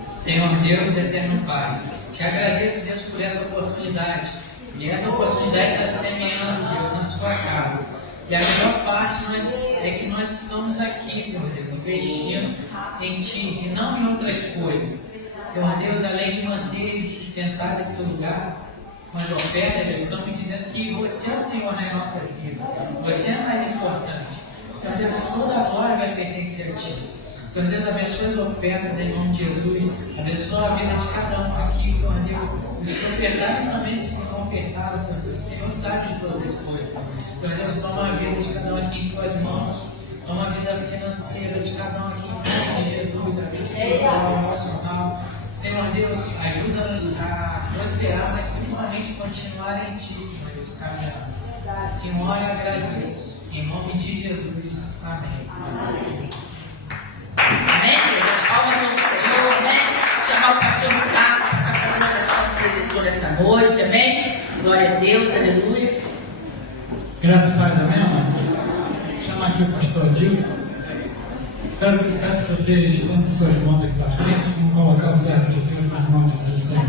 Senhor Deus, eterno Pai, te agradeço, Deus, por essa oportunidade. E essa oportunidade está semeando, Deus, na sua casa. E a melhor parte é que nós estamos aqui, Senhor Deus, investindo em Ti e não em outras coisas. Senhor Deus, além de manter e sustentar esse lugar com as ofertas, Deus, estamos dizendo que você é o Senhor nas nossas vidas. Você é mais importante. Senhor Deus, toda a glória vai pertencer a Ti. Senhor Deus, abençoe as ofertas em nome de Jesus. Abençoa a vida de cada um aqui, Senhor Deus. Os que ofertaram e também os que não ofertaram, Senhor Deus. O Senhor sabe de todas as coisas. Senhor Deus, toma a vida de cada um aqui em Tuas mãos. Toma a vida financeira de cada um aqui em nome de Jesus. A vida espiritual, emocional. Senhor Deus, ajuda-nos a prosperar, mas principalmente continuar em Ti, Senhor Deus, caminhando. Senhor, eu agradeço. Em nome de Jesus. Amém. Amém. Amém, queridos? Palmas ao Senhor, amém? Chamar o pastor Carlos para fazer uma oração do preditor essa noite, amém? Glória a Deus, aleluia. Graças a Deus, amém, amém? Vou chamar aqui o pastor Adilson. Peço que vocês estendam suas mãos aqui para frente, vamos colocar o servo de Deus nas mãos de vocês.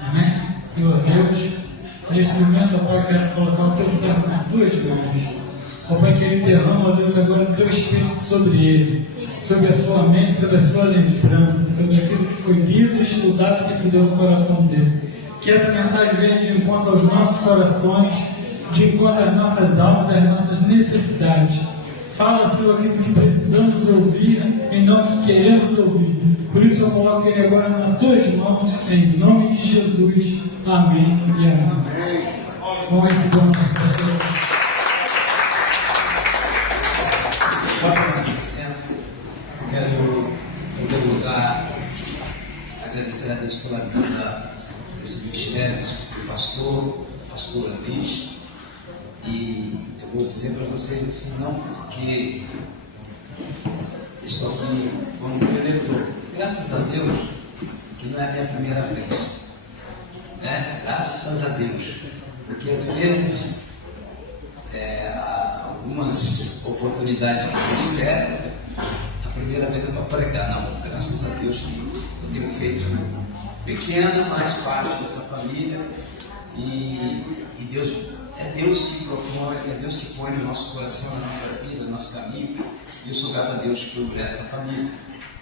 Amém? Senhor Deus, neste momento, ó Pai, eu quero colocar o teu servo nas tuas mãos. Ó Pai querido, derrama, ó Deus, agora o teu Espírito sobre ele, sobre a sua mente, sobre a sua lembrança, sobre aquilo que foi lido e estudado que tu deu no coração dele. Que essa mensagem venha de encontro aos nossos corações, de encontro às nossas almas, às nossas necessidades. Fala, Senhor, aquilo que precisamos ouvir e não que queremos ouvir. Por isso eu coloco ele agora nas tuas mãos, em nome de Jesus. Amém e amém. Vamos receber o nosso pastor. Quero, em primeiro lugar, agradecer a Deus pela vida desses ministérios, do pastor, pastora Liz. E eu vou dizer para vocês assim, não porque estou aqui como preletor. Graças a Deus, que não é a minha primeira vez. Né? Graças a Deus. Porque às vezes, algumas oportunidades que se esperam, a primeira vez eu vou pregar, não, graças a Deus que eu tenho feito pequena, mais parte dessa família, e Deus, é Deus que propõe, é Deus que põe no nosso coração, na nossa vida, no nosso caminho, e eu sou grato a Deus por esta família,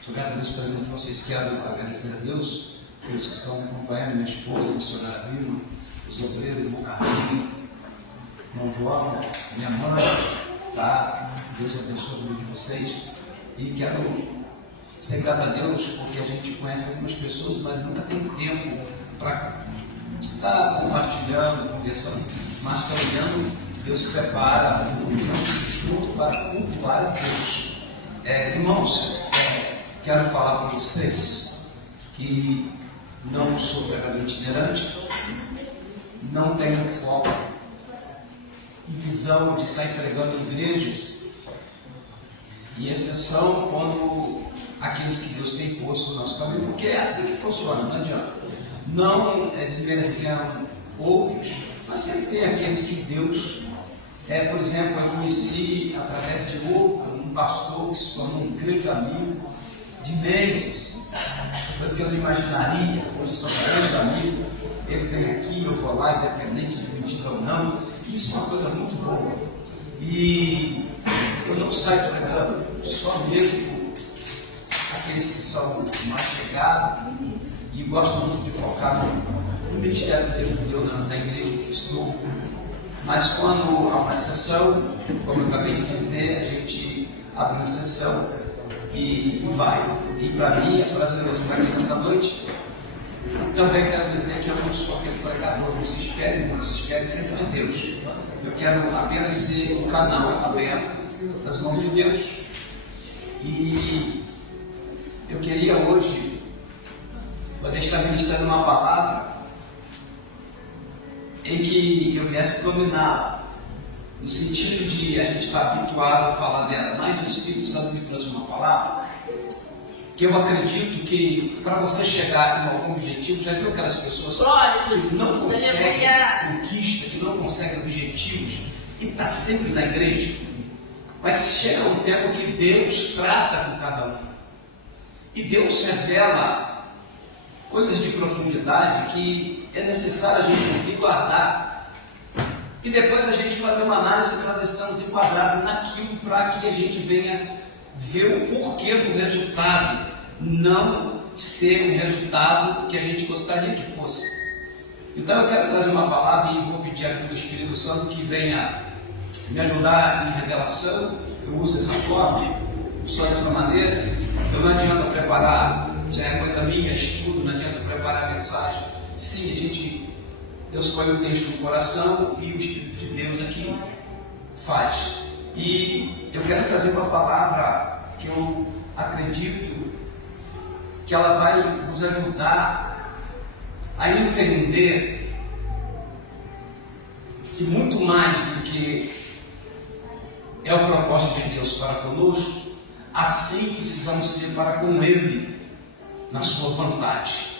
sou grato a Deus pela vida de vocês. Quero agradecer a Deus pelos que estão me acompanhando, minha esposa, a missionária Vilma, os obreiros, o Carlinho, irmão João, minha mãe, tá? Deus abençoe a vida de vocês. E quero ser grato a Deus porque a gente conhece algumas pessoas, mas nunca tem tempo para estar compartilhando, conversando. Mas caminhando, Deus prepara um junto para cultuar a Deus. Irmãos, quero falar para vocês que não sou pregador itinerante, não tenho foco e visão de sair pregando em igrejas, e exceção quando aqueles que Deus tem posto no nosso caminho, porque é assim que funciona, não adianta. Não desmerecendo outros, mas sempre tem aqueles que Deus, por exemplo, eu conheci através de outro, um pastor que se tornou um grande amigo de meses, coisas que eu não imaginaria, hoje são grandes amigos. Ele vem aqui, eu vou lá, independente de ministrar ou não. Isso é uma coisa muito boa. E eu não saio pregando, só mesmo aqueles que são mais chegados e gostam muito de focar no ministério que Deus me deu na igreja que estou. Mas quando há uma sessão, como eu acabei de dizer, a gente abre uma sessão e vai. E para mim é prazeroso estar aqui nesta noite. Também quero dizer que eu não sou aquele pregador, não se espere sempre de Deus. Eu quero apenas ser um canal aberto nas mãos de Deus. E eu queria hoje poder estar ministrando uma palavra em que eu viesse dominar, no sentido de a gente estar habituado a falar dela, mas o Espírito Santo me trouxe uma palavra que eu acredito que para você chegar em algum objetivo, já viu aquelas pessoas que não conseguem conquista, que não conseguem objetivos e está sempre na igreja? Mas chega um tempo que Deus trata com cada um. E Deus revela coisas de profundidade que é necessário a gente ouvir e guardar. E depois a gente fazer uma análise se nós estamos enquadrados naquilo para que a gente venha ver o porquê do resultado não ser o resultado que a gente gostaria que fosse. Então eu quero trazer uma palavra e vou pedir a ajuda do Espírito Santo que venha me ajudar em revelação. Eu uso dessa forma, só dessa maneira. Eu não adianta preparar, já é coisa minha, estudo, não adianta preparar a mensagem. Sim, Deus põe o texto no coração e o Espírito de Deus aqui faz. E eu quero trazer uma palavra que eu acredito que ela vai vos ajudar a entender que muito mais do que é o propósito de Deus para conosco, assim precisamos ser para com Ele, na sua vontade.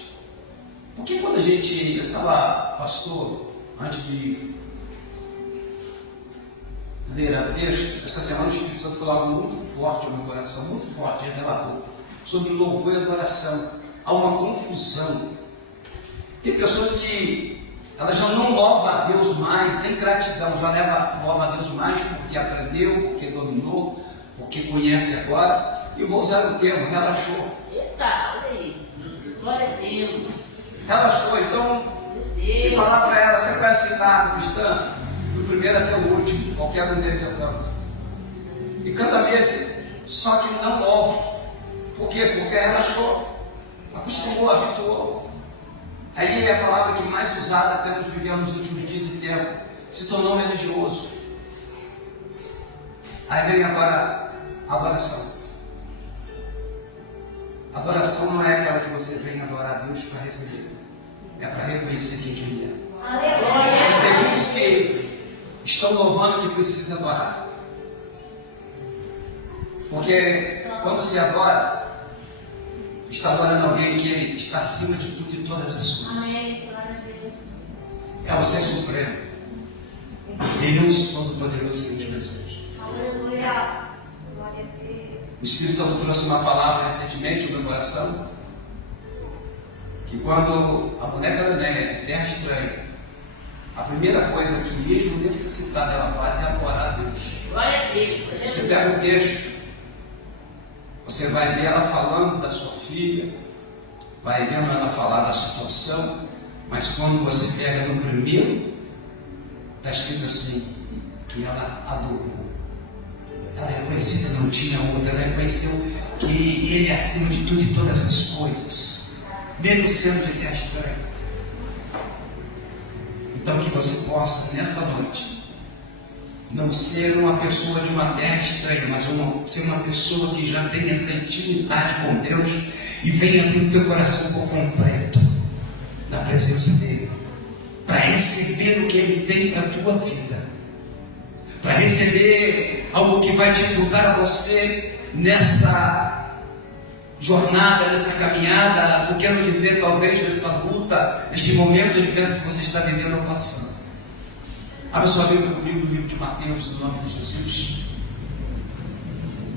Porque quando eu estava pastor, antes de ler a texto, essa semana o Espírito Santo falou algo muito forte ao meu coração, muito forte, revelador, sobre louvor e adoração. Há uma confusão. Tem pessoas que elas já não louvam a Deus mais em gratidão, já louvam a Deus mais porque aprendeu, porque dominou, porque conhece agora. E vou usar o termo, relaxou. Eita, olha aí. Glória a Deus. Relaxou, então, se falar para ela, você conhece o hino cristão? Do primeiro até o último, qualquer um deles eu canto. E canta mesmo, só que não louva. Por quê? Porque relaxou, acostumou, habituou. Aí é a palavra que mais usada temos vivendo nos últimos dias e tempos. Se tornou religioso. Aí vem agora a adoração. Adoração não é aquela que você vem adorar a Deus para receber. É para reconhecer quem Ele é. Aleluia. Tem muitos que estão louvando que precisa adorar. Porque quando se adora, está adorando alguém que Ele está acima de tudo e todas as coisas. É o Ser Supremo. Deus Todo-Poderoso que Deus deseja. Aleluia. O Espírito Santo trouxe uma palavra recentemente no meu coração, que quando a boneca da Néia, de terra estranha, a primeira coisa que mesmo necessitada ela faz é adorar a Deus. Glória a Deus. Você pega o texto, você vai ver ela falando da sua filha, vai vendo ela falar da situação, mas quando você pega no primeiro, está escrito assim, que ela adorou. Ela reconheceu que não tinha outra, ela reconheceu que Ele é acima de tudo e todas as coisas, mesmo sendo de terra estranha. Então que você possa, nesta noite, não ser uma pessoa de uma terra estranha, mas ser uma pessoa que já tem essa intimidade com Deus e venha abrir o teu coração por completo na presença dEle, para receber o que Ele tem para a tua vida, para receber algo que vai te ajudar a você nessa jornada, nessa caminhada, eu quero dizer, talvez, nesta luta, neste momento adverso que você está vivendo ou passando. Abra sua Bíblia comigo no livro de Mateus, no nome de Jesus.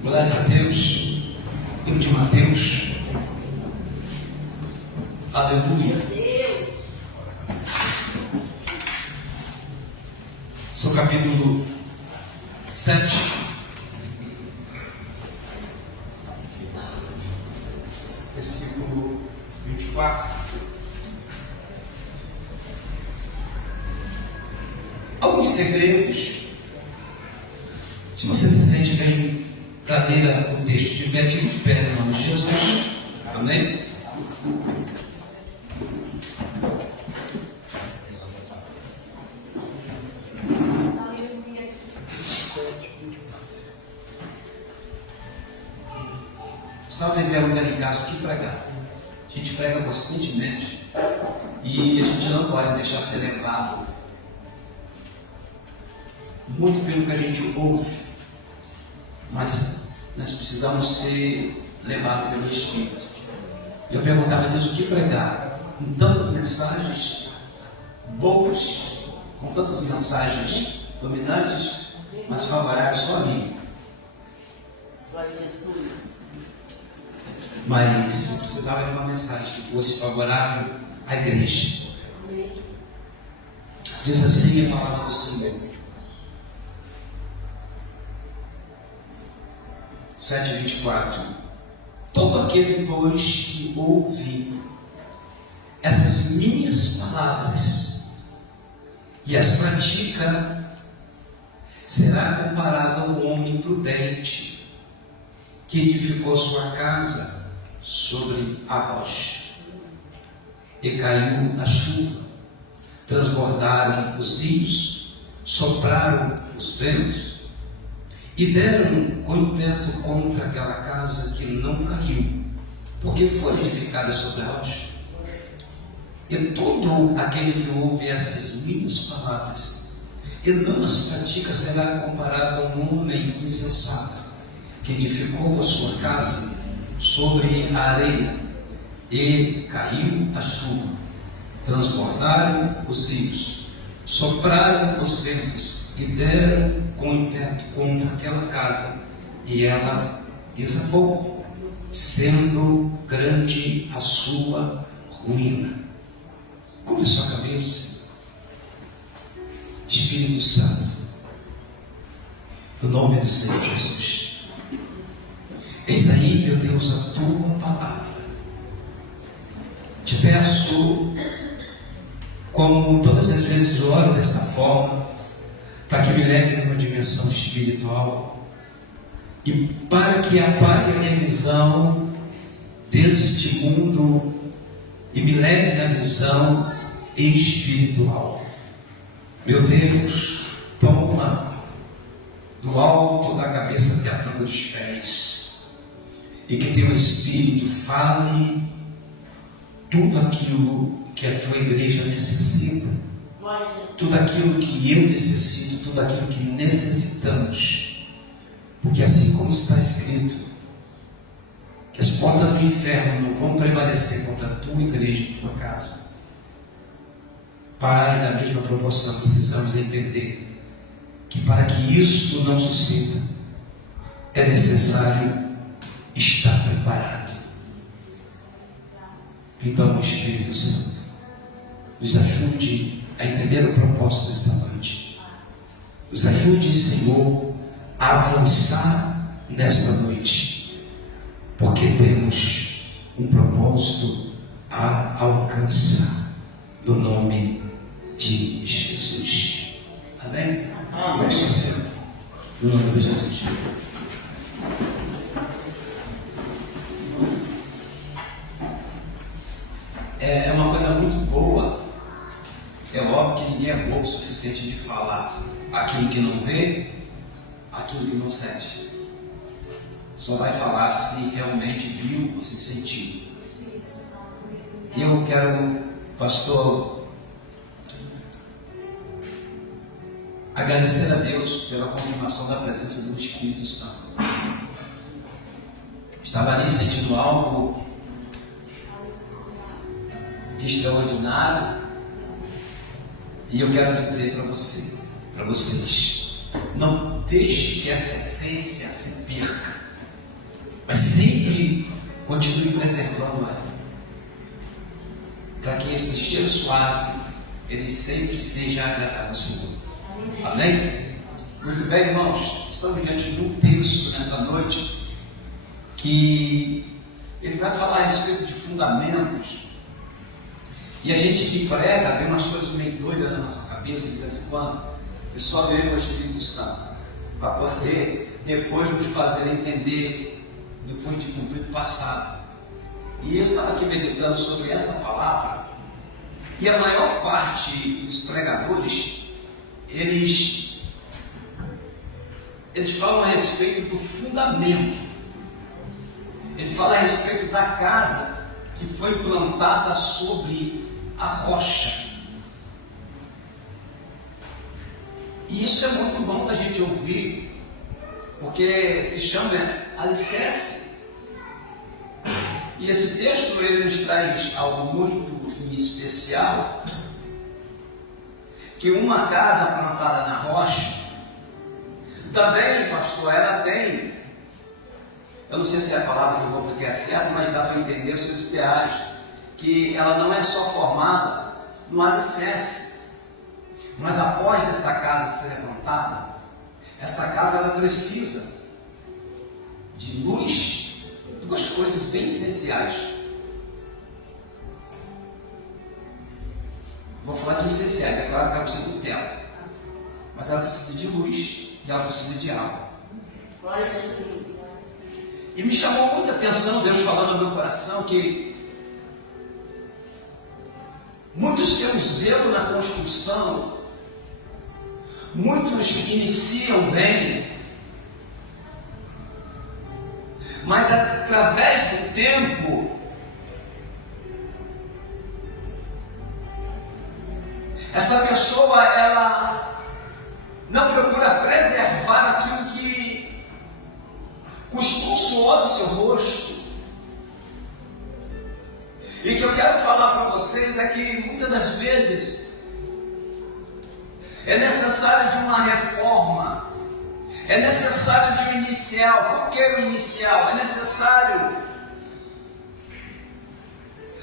Glórias a Deus. Livro de Mateus. Aleluia. Seu capítulo 7. Versículo 24. Alguns segredos. Se você se sente bem para ler o texto de pé, fique de pé no nome de Jesus. Amém? Estava me perguntando em casa o que pregar. A gente prega constantemente e a gente não pode deixar ser levado muito pelo que a gente ouve, mas nós precisamos ser levados pelo Espírito. Eu perguntava a Deus o que pregar, com tantas mensagens boas, com tantas mensagens dominantes, mas favoráveis só a mim. Mas eu precisava de uma mensagem que fosse favorável à igreja. Diz assim a palavra do Senhor. 7:24. Todo aquele, pois, que ouve essas minhas palavras e as pratica, será comparado a um homem prudente que edificou sua casa sobre a rocha. E caiu a chuva, transbordaram os rios, sopraram os ventos e deram com ímpeto contra aquela casa que não caiu, porque foi edificada sobre a rocha. E todo aquele que ouve essas minhas palavras e não as pratica será comparado a um homem insensato que edificou a sua casa sobre a areia, e caiu a chuva, transbordaram os rios, sopraram os ventos e deram com ímpeto contra aquela casa, e ela desabou, sendo grande a sua ruína. Curva a sua cabeça. Espírito Santo, no nome do Senhor Jesus, eis aí, meu Deus, a tua palavra. Te peço, como todas as vezes oro desta forma, para que me leve numa dimensão espiritual e para que apague a minha visão deste mundo e me leve na visão espiritual. Meu Deus, toma do alto da cabeça até a planta dos pés, e que teu Espírito fale tudo aquilo que a tua igreja necessita, tudo aquilo que eu necessito, tudo aquilo que necessitamos, porque assim como está escrito, que as portas do inferno não vão prevalecer contra a tua igreja e tua casa. Pai, na mesma proporção, precisamos entender que para que isto não suceda, é necessário estar preparado. Então, Espírito Santo, nos ajude a entender o propósito desta noite. Nos ajude, Senhor, a avançar nesta noite, porque temos um propósito a alcançar, no nome de Jesus. Amém? Amém. No nome de Jesus. É uma coisa muito boa. É óbvio que ninguém é bobo o suficiente de falar aquilo que não vê, aquilo que não sente. Só vai falar se realmente viu ou se sentiu. E eu quero, pastor, agradecer a Deus pela confirmação da presença do Espírito Santo. Estava ali sentindo algo extraordinário, e eu quero dizer para você, para vocês, não deixe que essa essência se perca, mas sempre continue preservando ela, para que esse cheiro suave ele sempre seja agradável ao Senhor. Amém? Muito bem, irmãos, estamos diante de um texto nessa noite que ele vai falar a respeito de fundamentos. E a gente que prega, vê umas coisas meio doidas na nossa cabeça de vez em quando, e só vê o Espírito Santo, para poder depois nos fazer entender, depois de cumprir o passado. E eu estava aqui meditando sobre essa palavra, e a maior parte dos pregadores, eles falam a respeito do fundamento. Ele fala a respeito da casa que foi plantada sobre a rocha. E isso é muito bom da gente ouvir, porque se chama alicerce. E esse texto ele nos traz algo muito especial, que uma casa plantada na rocha, também, pastor, ela tem, eu não sei se é a palavra que eu vou aplicar certa, mas dá para entender os seus ideais, que ela não é só formada no alicerce, mas após esta casa ser levantada, esta casa ela precisa de luz, duas coisas bem essenciais. Vou falar de essenciais, é claro que ela precisa do teto, mas ela precisa de luz e ela precisa de água. Glória a Jesus. E me chamou muita atenção Deus falando no meu coração que muitos têm um zelo na construção, muitos iniciam bem, mas através do tempo, essa pessoa ela não procura preservar aquilo que custou o suor do seu rosto. E o que eu quero falar para vocês é que muitas das vezes é necessário de uma reforma, é necessário de um inicial. Por que o inicial? É necessário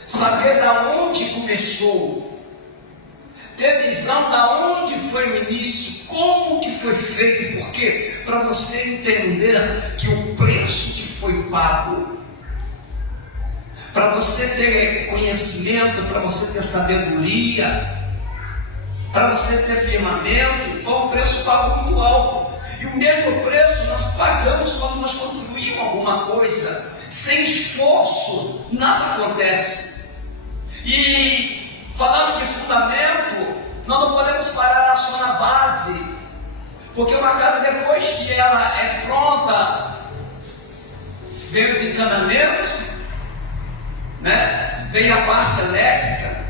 saber da onde começou, ter visão da onde foi o início, como que foi feito. Por quê? Para você entender que o preço que foi pago, para você ter conhecimento, para você ter sabedoria, para você ter firmamento, foi um preço pago muito alto. E o mesmo preço nós pagamos quando nós construímos alguma coisa. Sem esforço, nada acontece. E falando de fundamento, nós não podemos parar só na base, porque uma casa, depois que ela é pronta, vem os encanamentos, né? Vem a parte elétrica.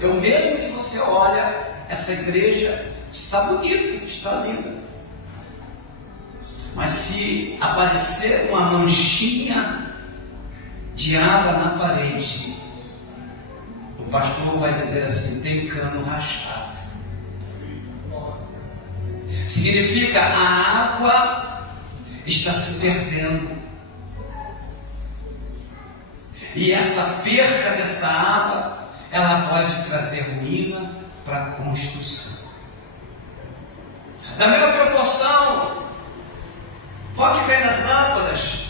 É o mesmo que você olha, essa igreja está bonita, está linda, mas se aparecer uma manchinha de água na parede, o pastor vai dizer assim: tem cano rachado. Significa a água está se perdendo. E esta perca desta água, ela pode trazer ruína para a construção. Da mesma proporção, foque bem nas lâmpadas.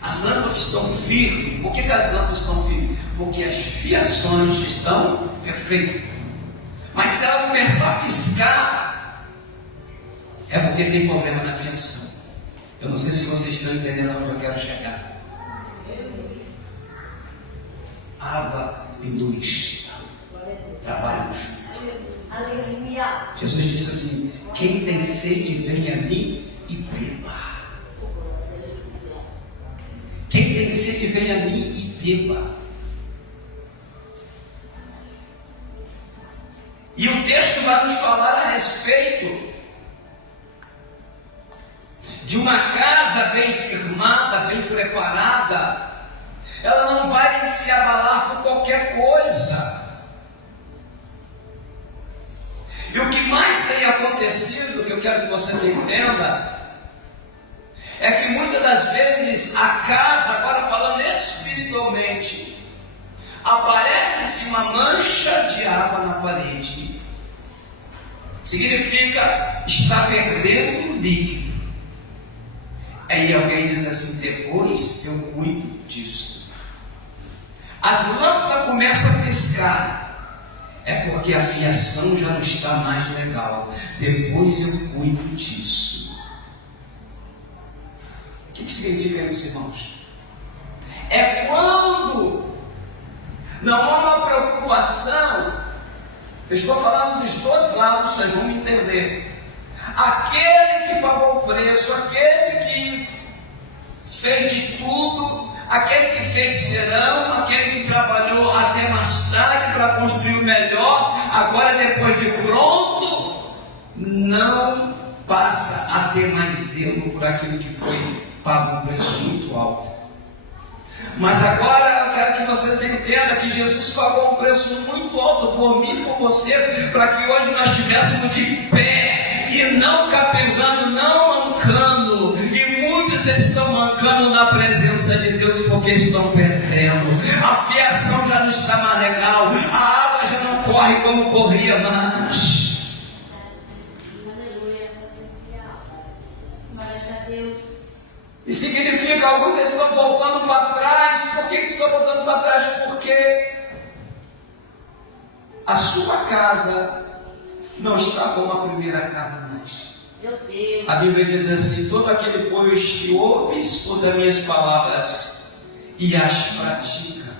As lâmpadas estão firmes. Por que as lâmpadas estão firmes? Porque as fiações estão perfeitas. Mas se ela começar a piscar, é porque tem problema na fiação. Eu não sei se vocês estão entendendo onde eu quero chegar. Água e luz trabalham juntos. Jesus disse assim: quem tem sede, venha a mim e beba. Quem tem sede, venha a mim e beba. E o texto vai nos falar a respeito de uma casa bem firmada, bem preparada. Ela não vai se abalar por qualquer coisa. E o que mais tem acontecido, que eu quero que você entenda, é que muitas das vezes a casa, agora falando espiritualmente, aparece-se uma mancha de água na parede. Significa está perdendo o líquido. Aí alguém diz assim: depois eu cuido disso. As lâmpadas começam a piscar. É porque a fiação já não está mais legal. Depois eu cuido disso. O que significa isso, irmãos? É quando não há uma preocupação. Eu estou falando dos dois lados, vocês vão me entender. Aquele que pagou o preço, aquele que fez de tudo, aquele que fez serão, aquele que trabalhou até mais tarde para construir o melhor, agora depois de pronto, não passa a ter mais zelo por aquilo que foi pago um preço muito alto. Mas agora eu quero que vocês entendam que Jesus pagou um preço muito alto por mim e por você, para que hoje nós estivéssemos de pé e não capengando, não mancando. E muitos estão mancando na presença de Deus porque estão perdendo. A fiação já não está mais legal, a água já não corre como corria mais. E significa, alguns estão voltando para trás. Por que estão voltando para trás? Porque a sua casa não está como a primeira casa mais. Meu Deus. A Bíblia diz assim: todo aquele, pois, que ouve as minhas palavras e as pratica.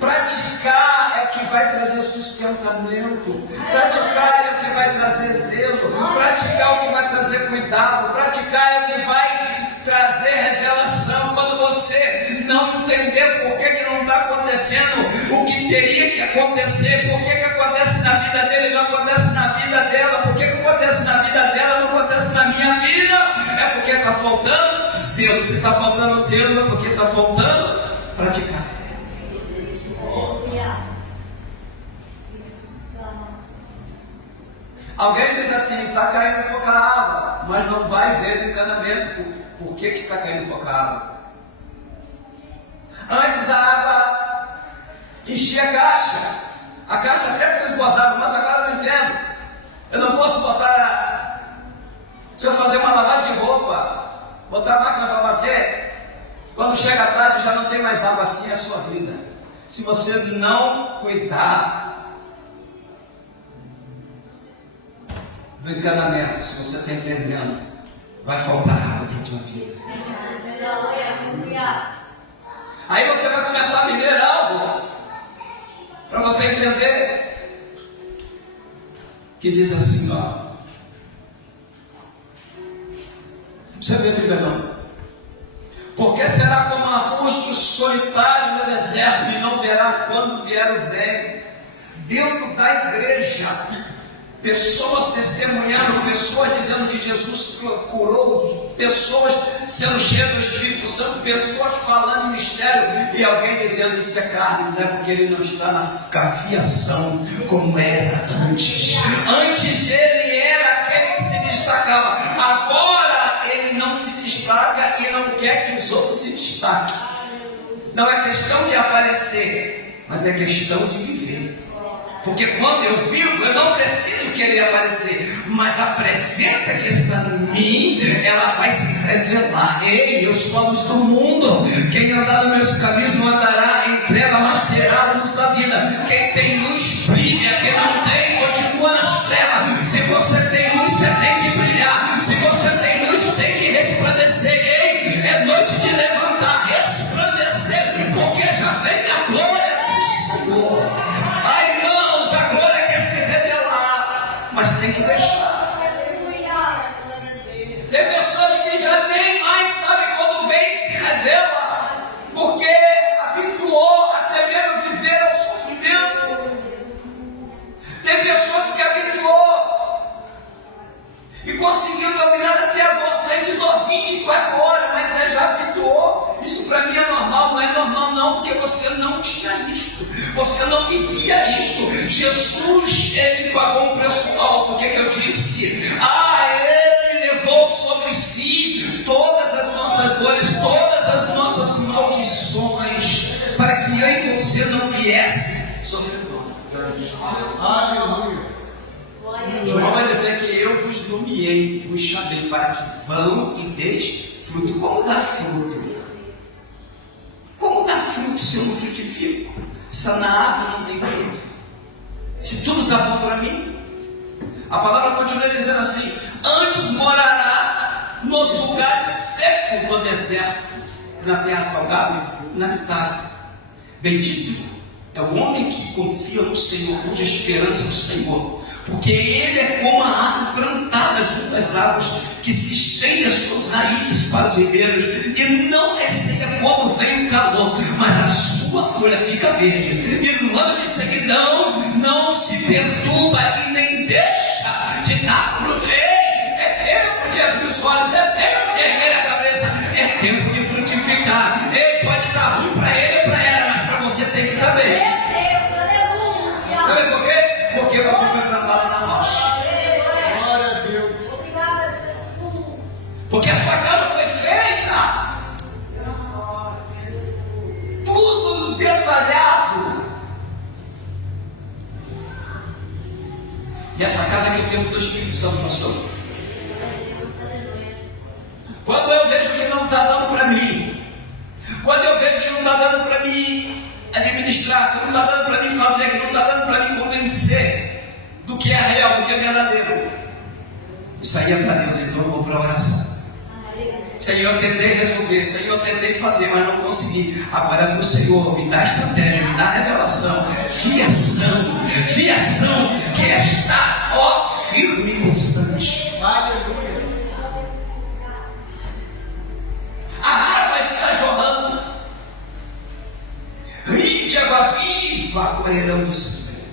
Praticar é o que vai trazer sustentamento. Praticar é o que vai trazer zelo. Praticar é o que vai trazer cuidado. Praticar é o que vai trazer revelação. Quando você não entender por que não está acontecendo o que teria que acontecer, por que acontece na vida dele e não acontece na vida dela, por que acontece na vida dela e não acontece na minha vida, é porque está faltando zelo. Se está faltando zelo, é porque está faltando praticar. Alguém diz assim: está caindo pouca água, mas não vai ver no encanamento por que está caindo pouca água. Antes a água enchia a caixa até transbordava, mas agora eu não entendo. Eu não posso botar, se eu fazer uma lavagem de roupa, botar a máquina para bater, quando chega a tarde já não tem mais água. Assim é a sua vida. Se você não cuidar do encanamento, se você está entendendo, vai faltar água na tua vida. Aí você vai começar a viver algo para você entender, que diz assim, ó, não precisa ver Bíblia não. Porque será como um arbusto solitário no deserto e não verá quando vier o bem. Dentro da igreja, pessoas testemunhando, pessoas dizendo que Jesus curou, pessoas sendo cheias do Espírito Santo, pessoas falando em mistério, e alguém dizendo: isso é carne, não é porque ele não está na cafiação como era antes. Antes ele era aquele que se destacava, agora ele não se destaca e não quer que os outros se destaquem. Não é questão de aparecer, mas é questão de viver. Porque quando eu vivo, eu não preciso querer aparecer, mas a presença que está em mim, ela vai se revelar. Ei, eu sou a luz do mundo. Quem andar nos meus caminhos não andará em treva, mas terá a luz da vida. Quem tem luz brilha, quem não tem continua nas trevas. Se você tem luz, você tem que brilhar. Se você tem luz, você tem que resplandecer. Ei, é noite de levantar, resplandecer, porque já vem a glória do Senhor. Ai, irmãos, a glória quer se revelar, mas tem que deixar. Tem pessoas que já nem mais sabem quando o bem se revela, porque habituou até mesmo viver ao sofrimento. Tem pessoas que habituou e conseguiu dominar até a você de 24 horas, mas já habituou. Isso para mim é normal, não é normal não, porque você não tinha isto, você não vivia isto. Jesus, ele pagou um preço alto. O que eu disse? Ele levou sobre si todas as nossas dores, todas as nossas maldições, para que eu e você não viesse sofrer dor. Aleluia. João vai dizer que eu vos nomeei, vos chamei para que vão e deixem fruto. Como dá fruto? Como dá fruto se eu não frutifico? Se na árvore não tem fruto? Se tudo está bom para mim? A palavra continua dizendo assim: antes morará nos lugares secos do deserto, na terra salgada e inabitável. Bendito é o homem que confia no Senhor, cuja esperança é o Senhor. Porque ele é como a árvore plantada junto às águas, que se estende as suas suas raízes para os ribeiros, e não receia como vem o calor, mas a sua folha fica verde, e no ano de seguidão não se perturba e nem deixa de dar fruto. É tempo de abrir os olhos, é tempo de erguer a cabeça, é tempo de frutificar. Pode estar ruim para ele ou para ela, mas para você tem que estar bem. Sabe por quê? Porque você foi plantado na rocha. Porque a sua cama foi feita, tudo detalhado. E essa casa aqui é o templo do Espírito Santo, pastor. Quando eu vejo que não está dando para mim, quando eu vejo que não está dando para mim administrar, que não está dando para mim fazer, que não está dando para mim convencer do que é real, do que é verdadeiro, isso aí é para Deus, então eu vou para a oração. Senhor, eu tentei resolver, Senhor, eu tentei fazer, mas não consegui. Agora o Senhor me dá estratégia, me dá revelação, fiação, que está, ó, firme e constante. Aleluia. A água está jorrando, rio de água viva correrão do seu meio.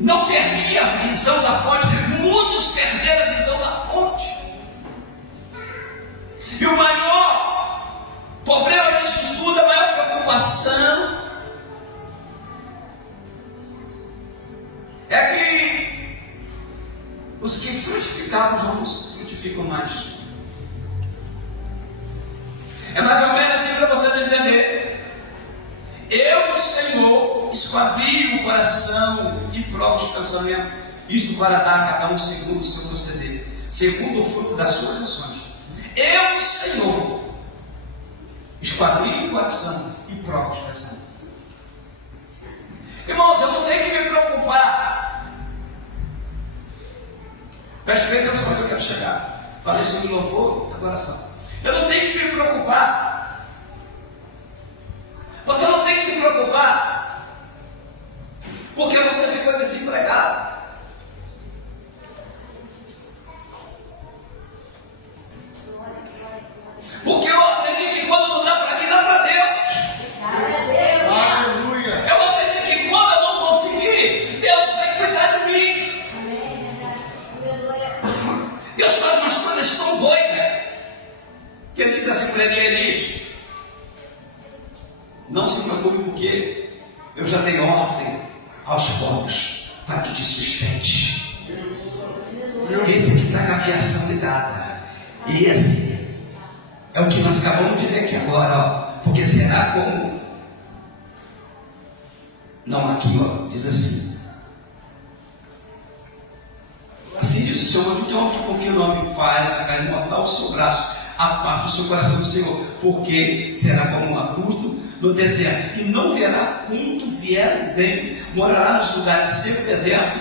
Não perdi a visão da fonte, muitos perderam a visão da fonte. E o maior problema disso tudo, a maior preocupação é que os que frutificavam já não frutificam mais. É mais ou menos assim para vocês entenderem. Eu, Senhor, esquadrio o coração e provo os pensamentos, isto para dar a cada um segundo o seu proceder, segundo o fruto das suas ações. Eu, Senhor, esquadrio o coração e provo os pensamentos. Irmãos, eu não tenho que me preocupar. Preste bem atenção que eu quero chegar. Falei sobre louvor e adoração. Eu não tenho que me preocupar. Você não tem que se preocupar porque você ficou desempregado. Porque eu aprendi que quando não dá para mim, dá para Deus. Aleluia. Eu aprendi que quando eu não conseguir, Deus vai cuidar de mim. Deus faz umas coisas tão doidas que ele diz assim para Elias: não se preocupe, porque eu já dei ordem aos povos para que te sustente. Esse aqui está com a fiação ligada. E esse é o que nós acabamos de ver aqui agora, ó. Porque será como? Não, aqui, ó, diz assim. Assim diz o Senhor: que homem que confia no homem faz, na carne mortal, o seu braço, a parte do seu coração do Senhor, porque será como um arbusto no deserto, e não verá quando vier o bem, morará nos lugares secos, deserto,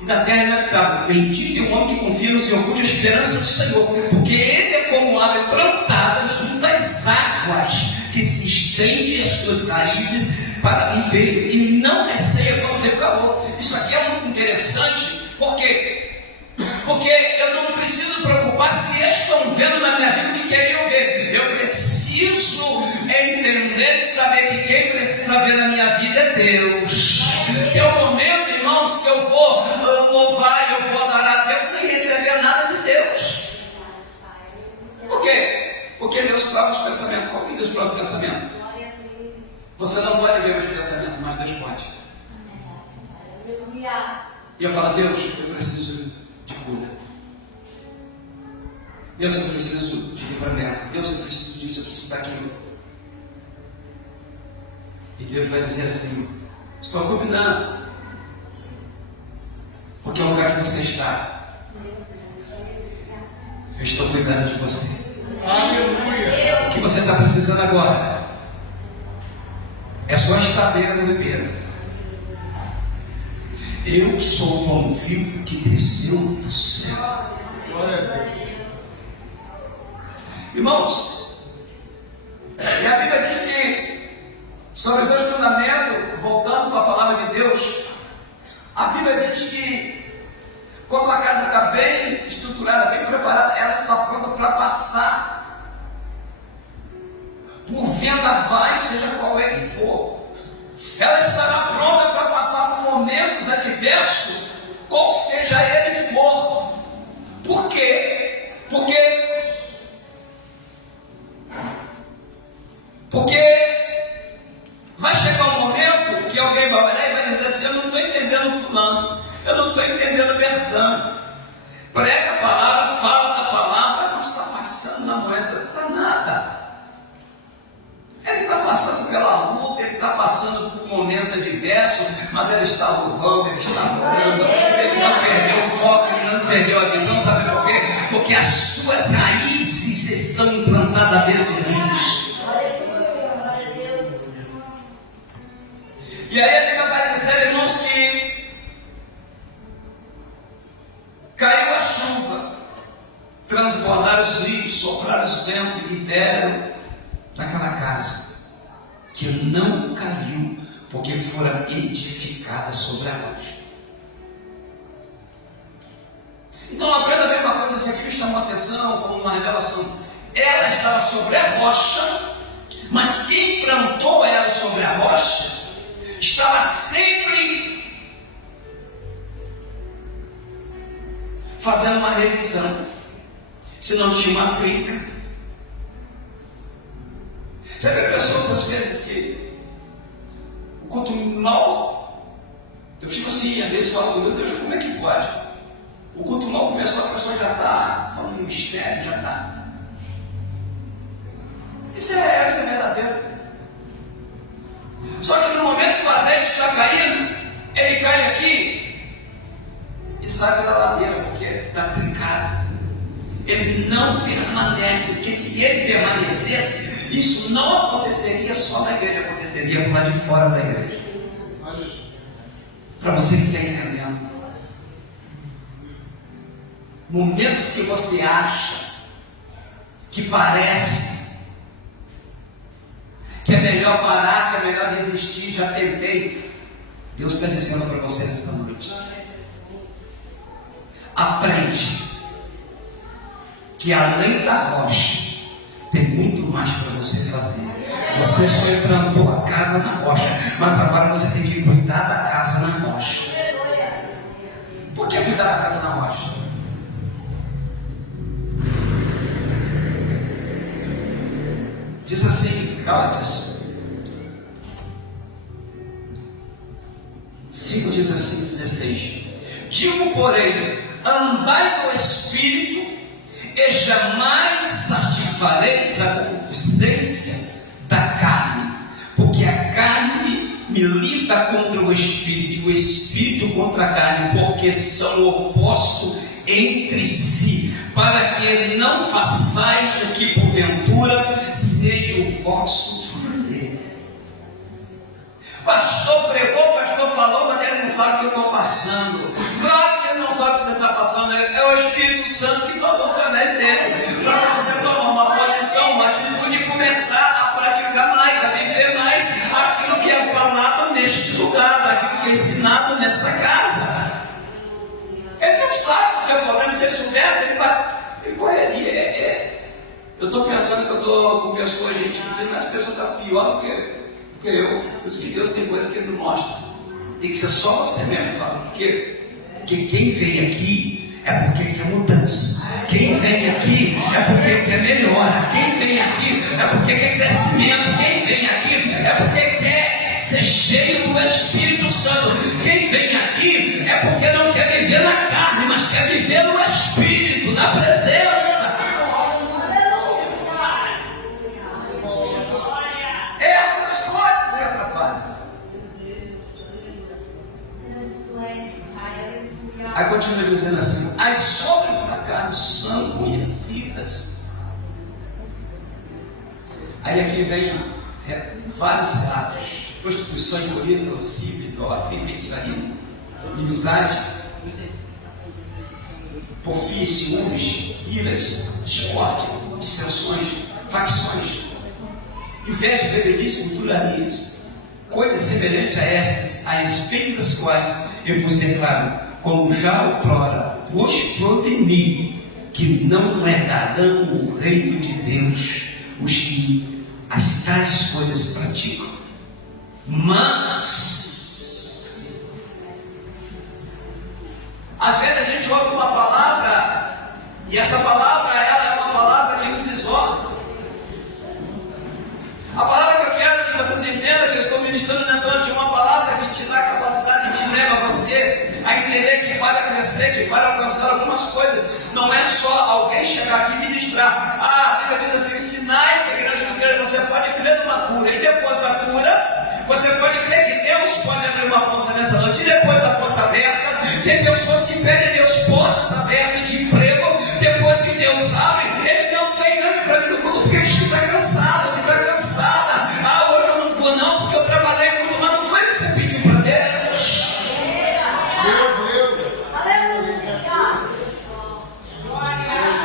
e da terra inabitável. Bendito é o homem que confia no Senhor, cuja esperança é do Senhor, porque ele é como árvore plantada junto às águas, que se estende as suas raízes para ribeiro, e não receia quando vem o calor. Isso aqui é muito interessante, porque eu não preciso preocupar se eles estão vendo na minha vida o que queriam ver. Eu preciso entender e saber que quem precisa ver na minha vida é Deus. É o momento, irmãos, que eu vou louvar, eu vou adorar a Deus sem receber nada de Deus. Por quê? Porque Deus prova os pensamentos. Como que Deus prova o pensamento? Você não pode ver os pensamentos, mas Deus pode. E eu falo: Deus, eu preciso de cura. Deus, eu preciso de livramento. Deus, eu preciso disso, eu preciso daquilo. E Deus vai dizer assim: não se preocupe não, porque é o lugar que você está, eu estou cuidando de você. Aleluia. O que você está precisando agora é só estar beira no ribeiro. Eu sou o pão vivo que desceu do céu. Glória a Deus. Irmãos, e a Bíblia diz que sobre os dois fundamentos, voltando para a palavra de Deus, a Bíblia diz que Quando a casa está bem estruturada, bem preparada, ela está pronta para passar por vendavais, seja qual é que for. Ela estará pronta para passar por momentos adversos, qual seja ele for. Por quê? Porque vai chegar um momento que alguém vai olhar e vai dizer assim: eu não estou entendendo fulano, eu não estou entendendo Bertano. Prega a palavra, fala da palavra, mas está passando na moeda, não está nada. Ele está passando pela luta, ele está passando por um momento adverso, mas ele está louvando, ele está orando, ele não perdeu o foco, ele não perdeu a visão. Sabe por quê? Porque as suas raízes estão implantadas dentro de Deus. E aí a Bíblia vai dizer, irmãos, que caiu a chuva, transbordaram os rios, sopraram os ventos e deram naquela casa, que não caiu, porque fora edificada sobre a rocha. Então aprenda bem uma coisa, se aqui me chamou a atenção como uma revelação. Ela estava sobre a rocha, mas quem plantou ela sobre a rocha estava sempre fazendo uma revisão, se não tinha uma trinca. Já viu pessoas às vezes que o culto mal, eu fico assim, às vezes falo, meu Deus, como é que pode? O culto mal começou, a pessoa já está falando um mistério, já está. Isso é verdadeiro. Só que no momento que o azeite está caindo, ele cai aqui e sai pela ladeira, porque está trincado. Ele não permanece, porque se ele permanecesse, isso não aconteceria só na igreja, aconteceria por lá de fora da igreja. Para você que está entendendo. Momentos que você acha, que parece que é melhor parar, que é melhor desistir, já tentei. Deus está dizendo para você nesta noite: aprende que além da rocha tem muito mais para você fazer. Você só implantou a casa na rocha, mas agora você tem que cuidar da casa na rocha. Por que cuidar da casa na rocha? Diz assim, Gálatas 5:16. Digo, porém, andai no Espírito, e jamais satisfareis a concupiscência da carne, porque a carne milita contra o Espírito, e o Espírito contra a carne, porque são opostos entre si, para que não façais o que porventura seja o vosso poder. Pastor pregou, pastor falou, mas ele não sabe o que eu estou passando. Claro que ele não sabe o que você está passando, é o Espírito Santo que falou através dele, para você tomar uma posição, uma atitude e começar a praticar mais, a viver mais aquilo que é falado neste lugar, aquilo que é ensinado nesta casa. Ele não sabe o que é o problema. Se ele soubesse, ele correria. Eu estou pensando que eu estou com pessoas, gente fina, mas a pessoa está pior do que eu. Por isso que Deus tem coisas que Ele não mostra. Tem que ser só você mesmo. Porque quem vem aqui é porque quer mudança. Quem vem aqui é porque quer melhora. Quem vem aqui é porque quer crescimento. Quem vem aqui é porque quer ser cheio do Espírito Santo. Quem vem aqui é porque não quer viver na carne, mas quer viver no Espírito, na presença. Essas coisas se atrapalham. Aí continua dizendo assim: as obras da carne são conhecidas. Aí aqui vem vários relatos: prostituição, impureza, lascívia, idolatria, feitiçaria, inimizade, porfia, ciúmes, iras, discórdia, dissensões, facções, inveja, bebedice, murmurarias, coisas semelhantes a essas, a respeito das quais eu vos declaro: como já outrora vos preveni, que não herdarão o reino de Deus os que as tais coisas praticam. Mas, às vezes a gente ouve uma palavra, e essa palavra ela é uma palavra que nos exorta. A palavra que eu quero que vocês entendam, que eu estou ministrando nessa noite, é uma palavra que te dá capacidade, que te leva você a entender que para crescer, que para alcançar algumas coisas, não é só alguém chegar aqui e ministrar. A Bíblia diz assim: sinais, segredos do crer, você pode crer numa cura, e depois da cura, você pode crer que Deus pode abrir uma porta nessa noite, e depois da porta aberta, tem pessoas que pedem a Deus portas abertas de emprego, depois que Deus abre, ele não tem ânimo para vir no culto, porque a gente está cansado, fica cansada. Ah, hoje eu não vou não, porque eu trabalhei muito, mas não foi que você pediu para Deus.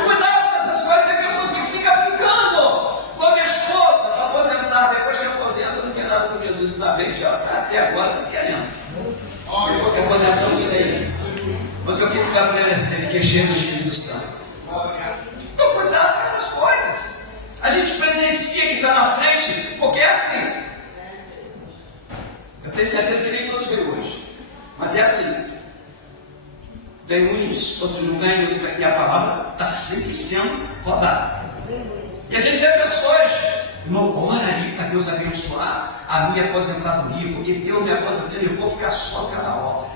Cuidado com essas coisas, tem pessoas que ficam brincando com a minha esposa, está aposentada, depois que aposenta, não tem nada com Jesus, está bem, tchau, até agora está querendo. Eu que aposentar, não sei, mas eu quero que vai permanecer, que é cheio do Espírito Santo. Então cuidado com essas coisas. A gente presencia que está na frente, porque é assim. Eu tenho certeza que nem todos veio hoje, mas é assim. Vem uns, outros não vêm, outros vêm, e a palavra está sempre sendo rodada. E a gente vê pessoas, irmão, ora aí para Deus abençoar a minha aposentadoria, porque Deus me aposentou e eu vou ficar só cada hora.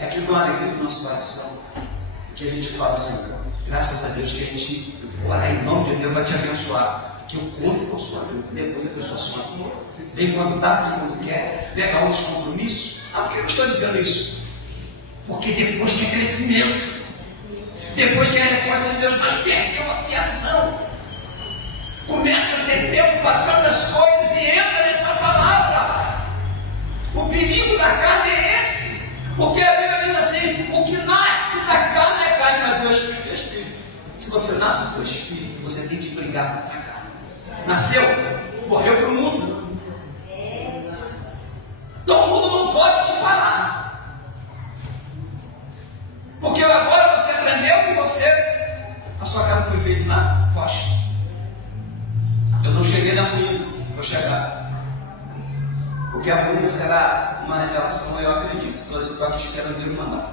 É aquilo que é uma alegria do nosso coração, que a gente fala assim: graças a Deus que a gente ora em nome de Deus, vai te abençoar, que eu conto com a sua vida, depois a pessoa soma. Vem quando está, quando quer, pega outros compromissos. Ah, por que eu estou dizendo isso? Porque depois que é crescimento, depois que é a resposta de Deus, mas perdeu a fiação, começa a ter tempo para tantas coisas e entra nessa palavra. O perigo da carne é esse, porque a Bíblia diz assim: o que nasce da carne é carne, mas do Espírito é Espírito. Se você nasce do Espírito, você tem que brigar contra a carne. Nasceu, morreu para o mundo. Então o mundo não pode te parar, porque agora você aprendeu que a sua casa foi feita na rocha. Eu não cheguei na moída, vou chegar, porque a moída será uma revelação, eu acredito. Eu estou aqui esperando Deus mandar.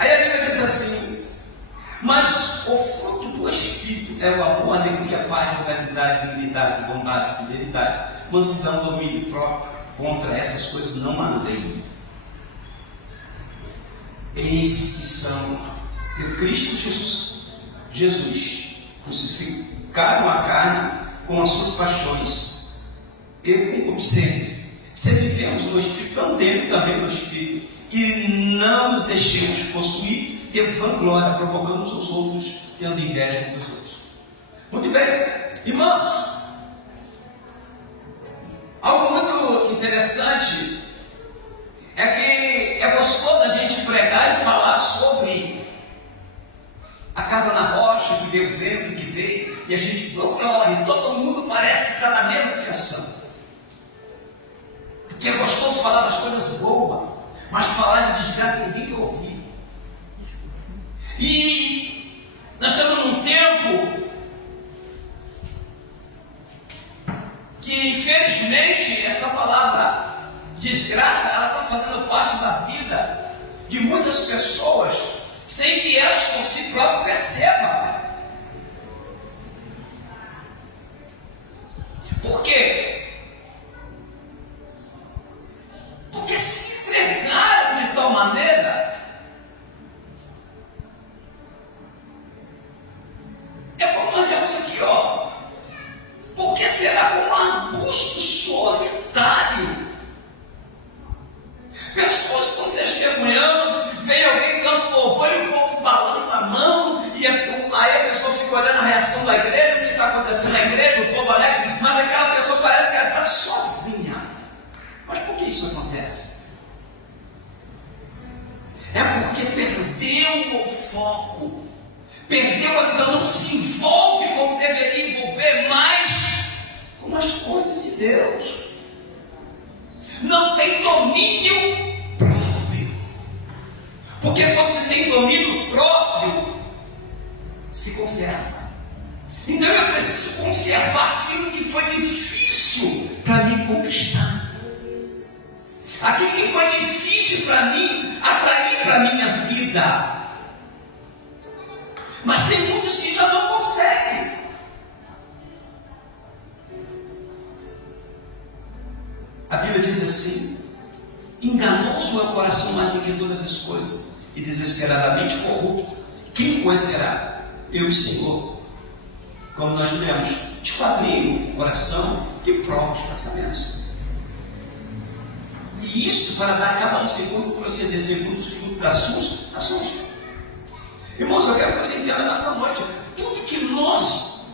Aí a Bíblia diz assim: mas o fruto do Espírito é o amor, alegria, paz, benignidade, dignidade, bondade, fidelidade, mansidão, domínio próprio. Contra essas coisas não há lei. Eis que são de Cristo Jesus, crucificaram a carne com as suas paixões e concupiscências. Se vivemos no Espírito, andemos também no Espírito, e não nos deixemos possuir de vanglória, provocando uns aos outros, tendo inveja dos outros. Muito bem, irmãos, algo muito interessante é que é gostoso a gente pregar e falar sobre a casa na rocha, que veio o vento, que veio, e a gente glória, todo mundo parece que está na mesma fiação. Porque é gostoso falar das coisas boas, mas falar de desgraça ninguém quer ouvir. E nós estamos num tempo que, infelizmente, essa palavra desgraça, ela está fazendo parte da vida de muitas pessoas, sem que elas por si próprias percebam. Por quê? Porque se entregaram de tal maneira. É como nós vemos aqui, ó. Porque será como um arbusto solitário. Pessoas estão testemunhando, vem alguém canta louvor e o povo balança a mão, e aí a pessoa fica olhando a reação da igreja, o que está acontecendo na igreja, o povo alegre, mas aquela pessoa parece que ela está sozinha. Mas por que isso acontece? É porque perdeu o foco, perdeu a visão, não se envolve como deveria envolver mais com as coisas de Deus. não tem domínio próprio. Porque quando se tem domínio próprio, se conserva. Então eu preciso conservar aquilo que foi difícil para me conquistar. Aquilo que foi difícil para mim atrair para a minha vida. Mas tem muitos que já não conseguem. A Bíblia diz assim: enganou-se o coração mais do que todas as coisas, e desesperadamente corrupto, quem conhecerá? Eu e o Senhor. Como nós lemos, esquadrinho, oração e prova de pensamentos. E isso para dar a cada um segundo o proceder segundo os frutos das suas ações. Irmãos, eu quero que você entenda nessa noite: tudo que nós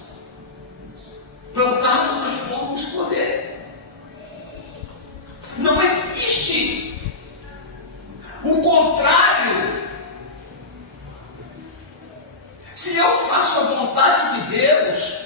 plantarmos, nós vamos colher. Não existe o contrário. Se eu faço a vontade de Deus,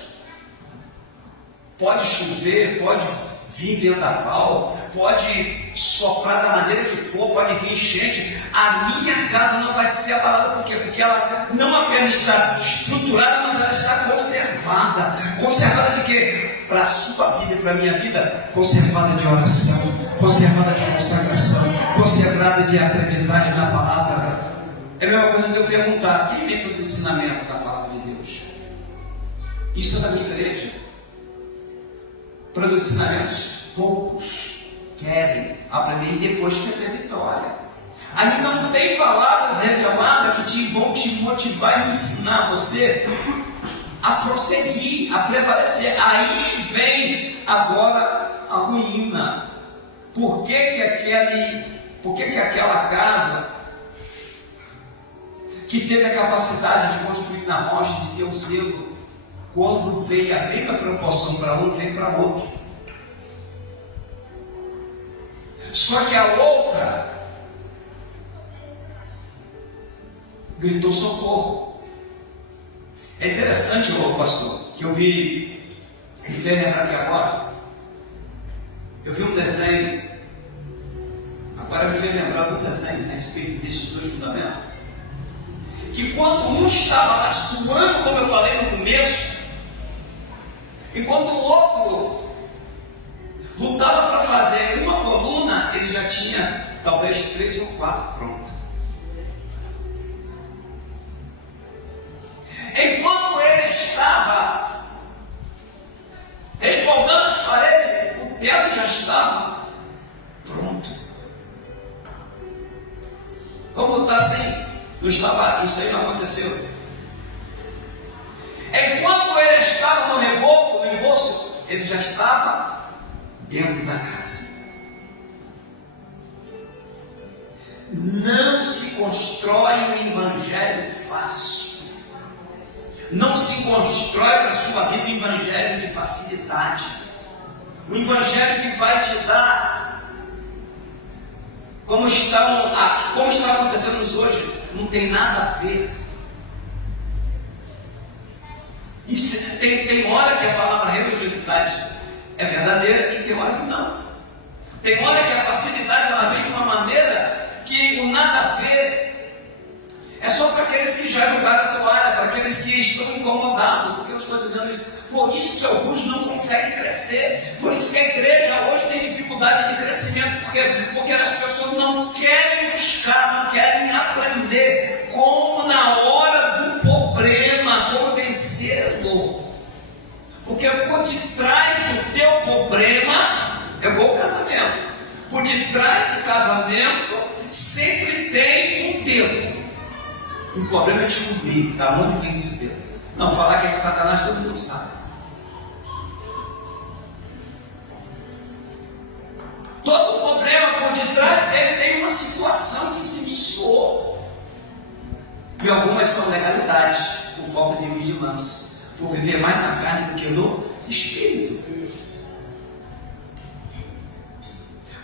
pode chover, pode vir vendaval, pode soprar da maneira que for, pode vir enchente, a minha casa não vai ser abalada. Por quê? Porque ela não apenas está estruturada, mas ela está conservada. Conservada de quê? Para a sua vida e para a minha vida, conservada de oração, conservada de consagração, conservada de aprendizagem na palavra. É a mesma coisa de eu perguntar: quem vem com os ensinamentos da palavra de Deus? Isso é da minha igreja. Para os ensinamentos, poucos querem aprender e depois quer ter vitória. Ali não tem palavras reveladas que vão te motivar e ensinar você a prosseguir, a prevalecer. Aí vem agora a ruína. Por que aquela casa que teve a capacidade de construir na rocha, de ter o zelo, quando veio a mesma proporção para um, veio para outro. Só que a outra gritou socorro. É interessante, pastor, que eu vi, me fez lembrar aqui agora, eu vi um desenho, agora me fez lembrar do desenho a respeito desses dois fundamentos, que quando um estava lá suando, como eu falei no começo, enquanto o outro lutava para fazer uma coluna, ele já tinha talvez 3 ou 4 prontas. Enquanto ele estava respaldando as paredes, o teto já estava pronto. Vamos botar assim: não estava, isso aí não aconteceu. Enquanto ele estava no reboco, no embolso, ele já estava dentro da casa. Não se constrói um evangelho fácil. Não se constrói para a sua vida um evangelho de facilidade. Um evangelho que vai te dar, como está acontecendo hoje, não tem nada a ver. Isso, tem hora que a palavra religiosidade é verdadeira e tem hora que não. Tem hora que a facilidade ela vem de uma maneira que o nada a ver é só para aqueles que já jogaram a toalha, para aqueles que estão incomodados. Porque eu estou dizendo isso? Por isso que alguns não conseguem crescer. Por isso que a igreja hoje tem dificuldade de crescimento. Porque as pessoas não querem buscar, não querem aprender como na hora do problema, como vencê-lo. Porque por detrás do teu problema é igual o casamento. Por detrás do casamento sempre tem um tempo. O problema é descobrir da onde vem esse tempo. Não, falar que é de Satanás todo mundo sabe. Todo problema por detrás dele tem uma situação que se iniciou. E algumas são legalidades, por falta de vigilância, por viver mais na carne do que no espírito.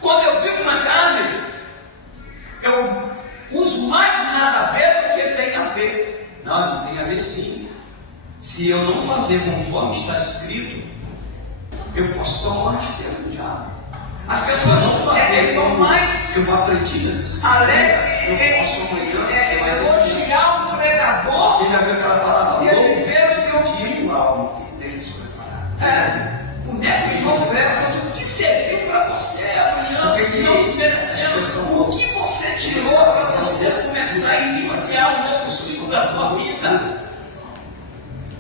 Quando eu vivo na carne, eu uso mais nada a ver do que tem a ver. Não tem a ver sim. Se eu não fazer conforme está escrito, eu posso tomar uma rasteira do diabo. As pessoas estão mais alegres em elogiar o pregador Ele já viu aquela palavra que louco? ele vê que eu Tipo algo que tem isso preparado. como é que irmãos mas o que serviu para você amanhã? O que Não desmerecendo. O que você tirou para você começar a iniciar o novo ciclo da tua vida?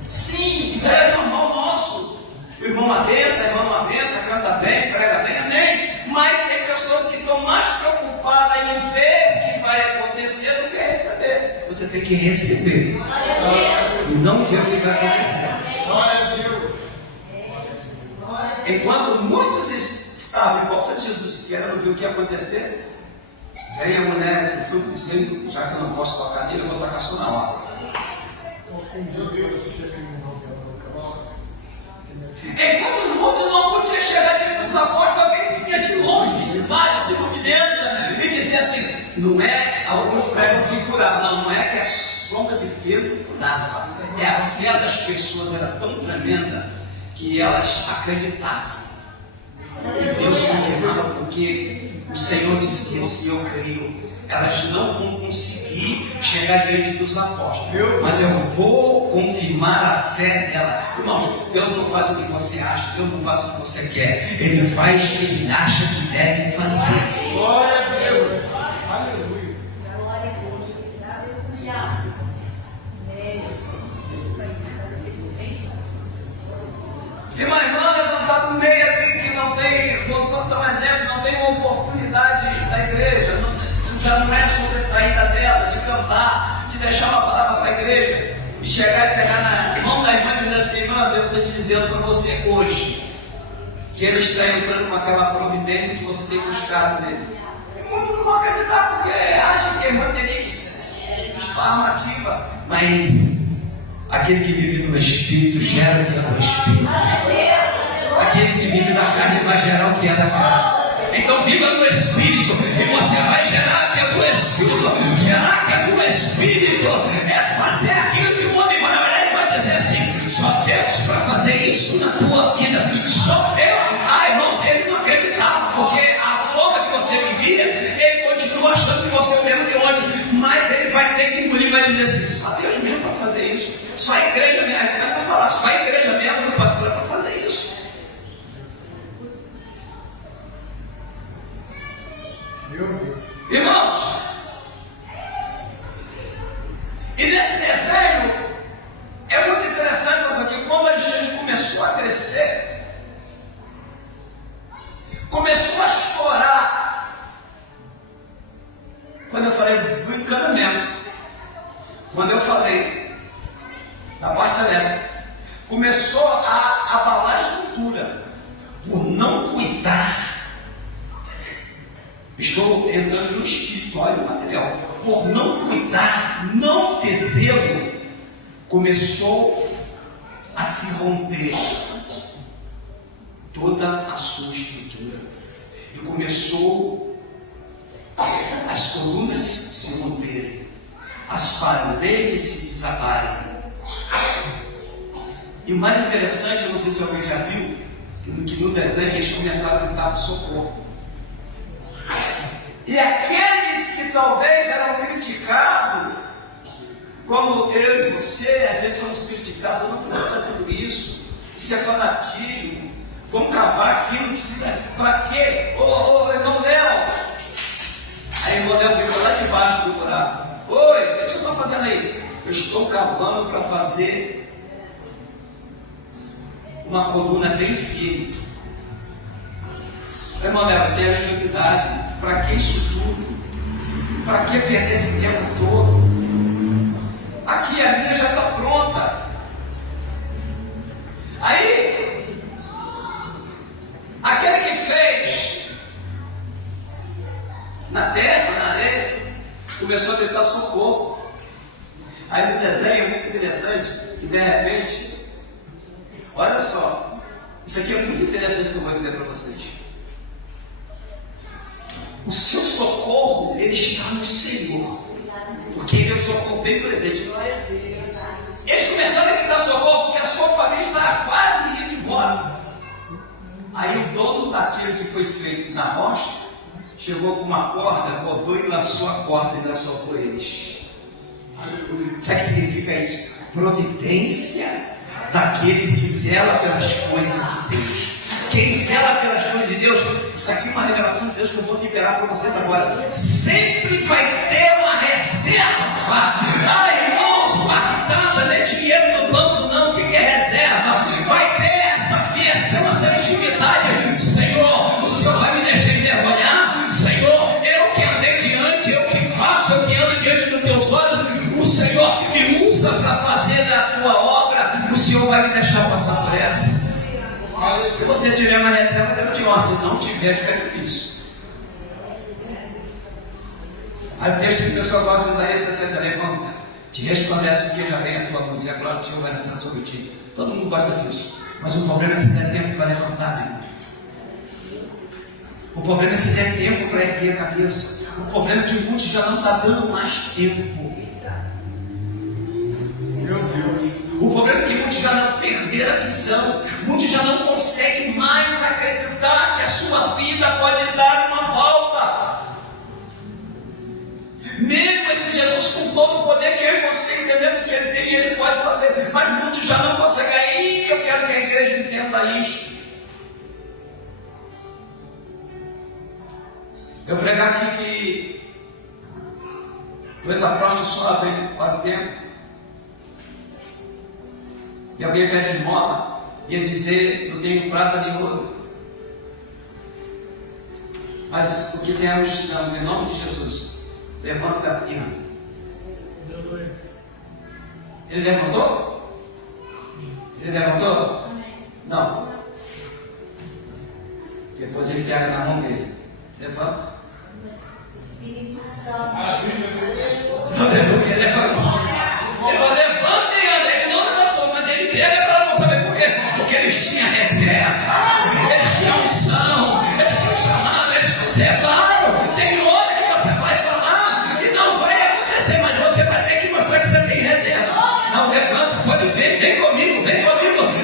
Sim, isso é normal nosso. O irmão uma benção, a irmã uma benção, canta bem, prega bem, amém. Mas tem pessoas que estão mais preocupadas em ver o que vai acontecer do que receber. Você tem que receber e não ver o que vai acontecer. Glória a Deus. Enquanto muitos estavam em volta de Jesus querendo ver o que ia acontecer, vem a mulher do fruto dizendo, já que eu não posso tocar nele, eu vou tacar só na hora. Enquanto o mundo não podia chegar diante dos apóstolos, alguém vinha de longe, de vários, de providência, e dizia assim, não é, alguns pregam que curava, não é que a sombra de Pedro curava, é a fé das pessoas era tão tremenda que elas acreditavam. E Deus confirmava porque o Senhor dizia, se eu creio, elas não vão conseguir chegar diante dos apóstolos, mas eu vou confirmar a fé dela. Irmãos, Deus não faz o que você acha, Deus não faz o que você quer, Ele faz o que Ele acha que deve fazer. Glória a Deus. Aleluia. Se uma irmã levantar no meio ali que não tem, vou só dar um exemplo, não tem uma oportunidade na igreja, já não é sobressair da dela, de cantar, de deixar uma palavra para a igreja, e chegar e pegar na mão da irmã e dizer assim, irmã, Deus está te dizendo para você hoje, que Ele está entrando com aquela providência que você tem buscado nele. E muitos não vão acreditar porque acham que a irmã teria que ser esparmativa, mas aquele que vive no Espírito gera o que é do Espírito. Aquele que vive da carne vai gerar o que é da carne. Então viva no Espírito e você vai gerar o que é do Espírito. Gerar o que é do Espírito é fazer aquilo que o homem vai olhar e vai dizer assim, só Deus para fazer isso na tua vida. Só Deus. Irmãos, ele não acreditava, porque a forma que você vivia, ele continua achando que você é o mesmo de onde, mas ele vai ter que engolir e vai dizer assim, só Deus mesmo para fazer isso. Só a igreja mesmo. Aí começa a falar, só a igreja mesmo, no pastor, é para fazer isso. Irmãos, e nesse desenho é muito interessante porque quando a gente começou a crescer, começou a chorar. Quando eu falei do encanamento, quando eu falei da parte elétrica, começou a abalar a estrutura por não cuidar. Estou entrando no espiritual e no material. Por não cuidar, não ter zelo, começou a se romper toda a sua estrutura. E começou as colunas se romperem, as paredes se desabarem. E o mais interessante, eu não sei se alguém já viu, que no desenho eles começaram a gritar por socorro. E aqueles que talvez eram criticados, como eu e você, às vezes somos criticados, não precisa de tudo isso, isso é fanatismo, vamos cavar aqui, não precisa, para quê? Ô, irmão Léo, aí o irmão Léo veio lá debaixo do buraco, oi, o que você está fazendo aí? Eu estou cavando para fazer uma coluna bem firme. Irmão Léo, isso é religiosidade. Para que isso tudo? Para que perder esse tempo todo? Aqui a minha já está pronta. Aí, aquele que fez na terra, na areia, começou a gritar socorro. Aí no desenho é muito interessante que de repente, olha só, isso aqui é muito interessante que eu vou dizer para vocês. O seu socorro, ele está no Senhor, porque Ele é o socorro bem presente. Eles começaram a gritar socorro porque a sua família estava quase indo embora. Aí Aí o dono daquilo que foi feito na rocha chegou com uma corda, rodou e lançou a corda e lançou por eles. Sabe o que significa isso? Providência daqueles que zelam pelas coisas de Deus. Quem zela pelas coisas de Deus, isso aqui é uma revelação de Deus que eu vou liberar para vocês agora. Sempre vai ter uma reserva. Irmãos, guardada, não é dinheiro no banco, não. O que é reserva? Vai ter essa fiação, essa intimidade. Senhor, o Senhor vai me deixar envergonhar? Senhor, eu que andei diante, eu que faço, eu que ando diante dos teus olhos. O Senhor que me usa para fazer a tua obra, o Senhor vai me deixar passar por essa. Se você tiver uma reserva, Deus te mostra. Se não tiver, fica difícil. Aí o texto que o pessoal gosta de Isaías 60, levanta, te resplandece porque já vem a tua luz e a glória do Senhor vai descer sobre ti. Todo mundo gosta disso. Mas o problema é se der tempo para levantar, né? O problema é se der tempo para erguer a cabeça. O problema é que muitos já não está dando mais tempo. Meu Deus. O problema é que muitos já não perderam a visão, muitos já não conseguem mais acreditar que a sua vida pode dar uma volta. Mesmo esse Jesus com todo o poder que eu e você entendemos que ele tem e ele pode fazer, mas muitos já não conseguem. Aí que eu quero que a igreja entenda isso. Eu pregar aqui que os apóstolos só abrem para o tempo. E alguém pede esmola, e ele dizer, não tenho prata nem ouro. Mas o que temos, damos em nome de Jesus. Levanta e anda. Ele levantou? Ele levantou? Não. Depois ele pega na mão dele. Levanta. Espírito Santo. Aleluia, ele levantou. Ele falou, levanta e anda. Ele não levantou, mas ele pega para não saber por quê. Porque eles tinham reserva, eles tinham unção, eles tinham chamado, eles conservaram. Tem hora que você vai falar e não vai acontecer, mas você vai ter que mostrar que você tem reserva. Não, levanta, pode ver, vem comigo,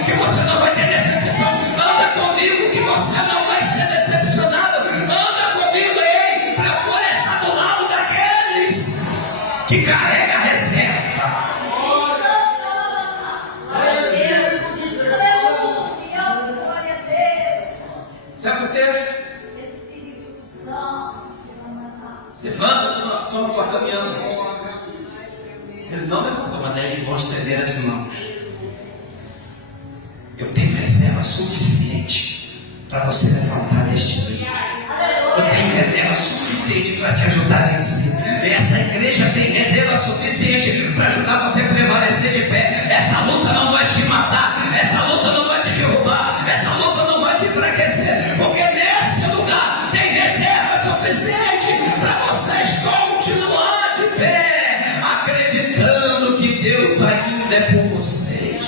que você não vai ter decepção. Anda comigo, que você não vai ser decepcionado. Anda comigo, ei, para poder estar do lado daqueles que carregam a reserva. Levanta, toma tua caminhando. Ele não levantou, mas aí ele vão estender as mãos. Eu tenho reserva suficiente para você levantar neste dia. Eu tenho reserva suficiente para te ajudar a vencer. Essa igreja tem reserva suficiente para ajudar você a prevalecer de pé. Essa luta não vai te matar. Essa luta não vai te derrubar. Essa luta não vai te enfraquecer. Porque nesse lugar tem reserva suficiente para vocês continuar de pé, acreditando que Deus ainda é por vocês.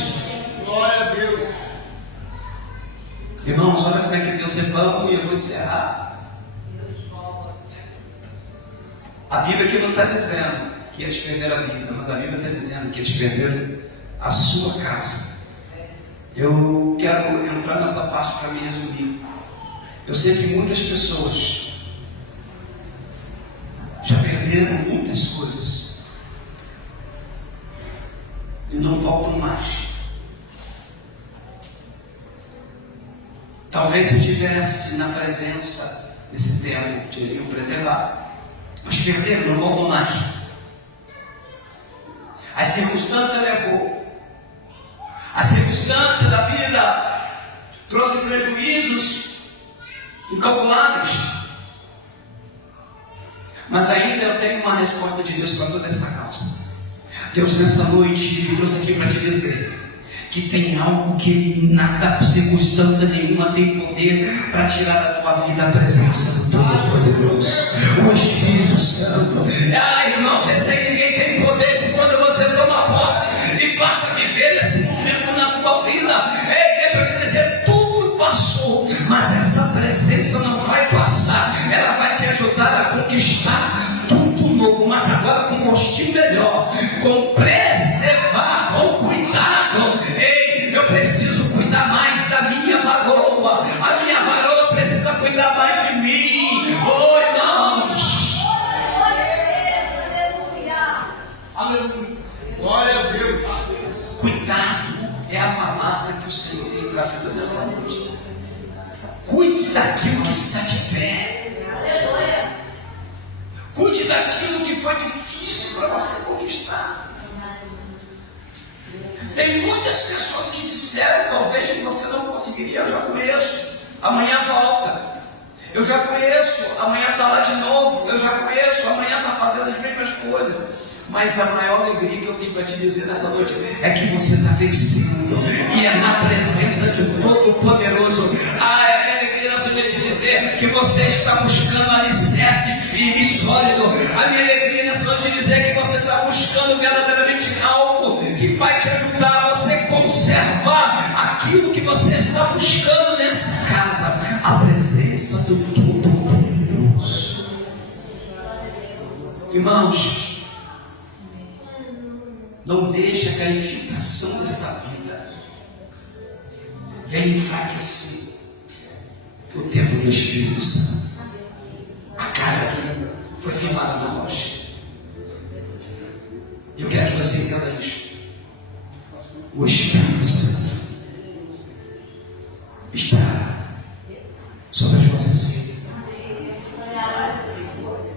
Glória a Deus. Irmãos, olha como é que Deus é bom, e eu vou encerrar. A Bíblia aqui não está dizendo que eles perderam a vida, mas a Bíblia está dizendo que eles perderam a sua casa. Eu quero entrar nessa parte para me resumir. Eu sei que muitas pessoas já perderam muitas coisas e não voltam mais. Talvez se estivesse na presença desse tempo, teriam preservado, mas perderam, não voltam mais. A circunstância levou, a circunstância da vida trouxe prejuízos incalculáveis. Mas ainda eu tenho uma resposta de Deus para toda essa causa. Deus nessa noite me trouxe aqui para te dizer que tem algo que nada, circunstância nenhuma tem poder para tirar da tua vida a presença do Todo-Poderoso, o Espírito Santo. Irmãos, eu sei que ninguém tem poder se quando você toma posse e passa a viver esse momento na tua vida. Ei, deixa eu te dizer, tudo passou, mas essa presença não vai passar. Ela vai te ajudar a conquistar tudo novo, mas agora com gostinho melhor, com preservar, com cuidado. Ei, eu preciso cuidar mais da minha varoa. A minha varoa Glória a Deus. Cuidado é a palavra que o Senhor tem para a vida dessa noite. Cuide daquilo que está de pé. Cuide daquilo que foi difícil para você conquistar. Tem muitas pessoas que disseram talvez que você não conseguiria. Eu já conheço, amanhã volta. Eu já conheço, amanhã está lá de novo. Eu já conheço, amanhã está fazendo as mesmas coisas. Mas a maior alegria que eu tenho para te dizer nessa noite é que você está vencendo. E é na presença de Todo-Poderoso. É a minha alegria nessa noite te dizer que você está buscando alicerce firme e sólido. A minha alegria nessa noite te dizer que você está buscando verdadeiramente algo que vai te ajudar a você conservar aquilo que você está buscando nessa casa. A presença do Todo-Poderoso. Irmãos, não deixa que a infiltração desta vida venha enfraquecer o templo do Espírito Santo. A casa que foi firmada na rocha. Eu quero que você entenda isso. O Espírito Santo está sobre as vossas vidas.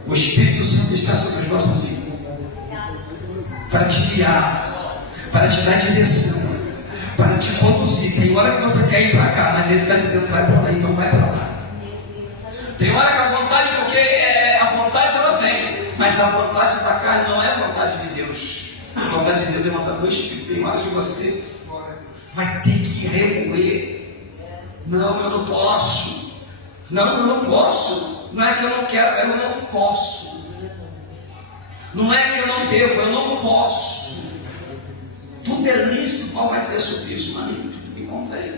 O Espírito Santo está sobre as vossas vidas. Para te guiar, para te dar direção, para te conduzir. Tem hora que você quer ir para cá, mas ele está dizendo vai para lá, então vai para lá. Tem hora que a vontade, porque a vontade ela vem, mas a vontade da carne não é a vontade de Deus. A vontade de Deus é a vontade do Espírito. Tem hora que você vai ter que remoer. Não, eu não posso. Não, eu não posso. Não é que eu não quero, eu não posso. Não é que eu não devo, eu não posso. Tudo é lícito, Paulo vai dizer sobre isso, mas tudo me convém.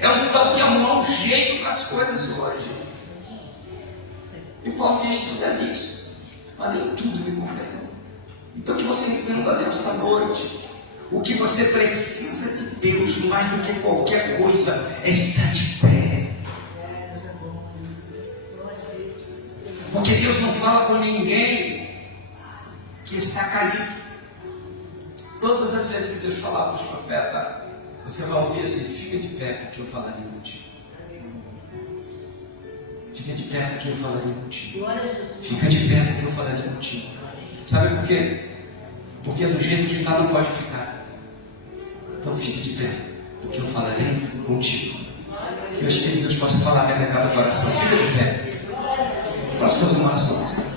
É um tal de arrumar um jeito para as coisas hoje. E Paulo diz que tudo é lícito, mas nem tudo me convém. Então que você entenda nessa noite, o que você precisa de Deus mais do que qualquer coisa é estar de pé. Porque Deus não fala com ninguém que está caído. Todas as vezes que Deus falava para os profetas, você vai ouvir assim: fica de pé porque eu falarei contigo. Fica de pé porque eu falarei contigo. Fica de pé porque eu falarei contigo. Sabe por quê? Porque do jeito que está não pode ficar. Então fique de pé porque eu falarei contigo. Que o Espírito de Deus possa falar minha recado do coração. Fica de pé. Posso fazer uma oração?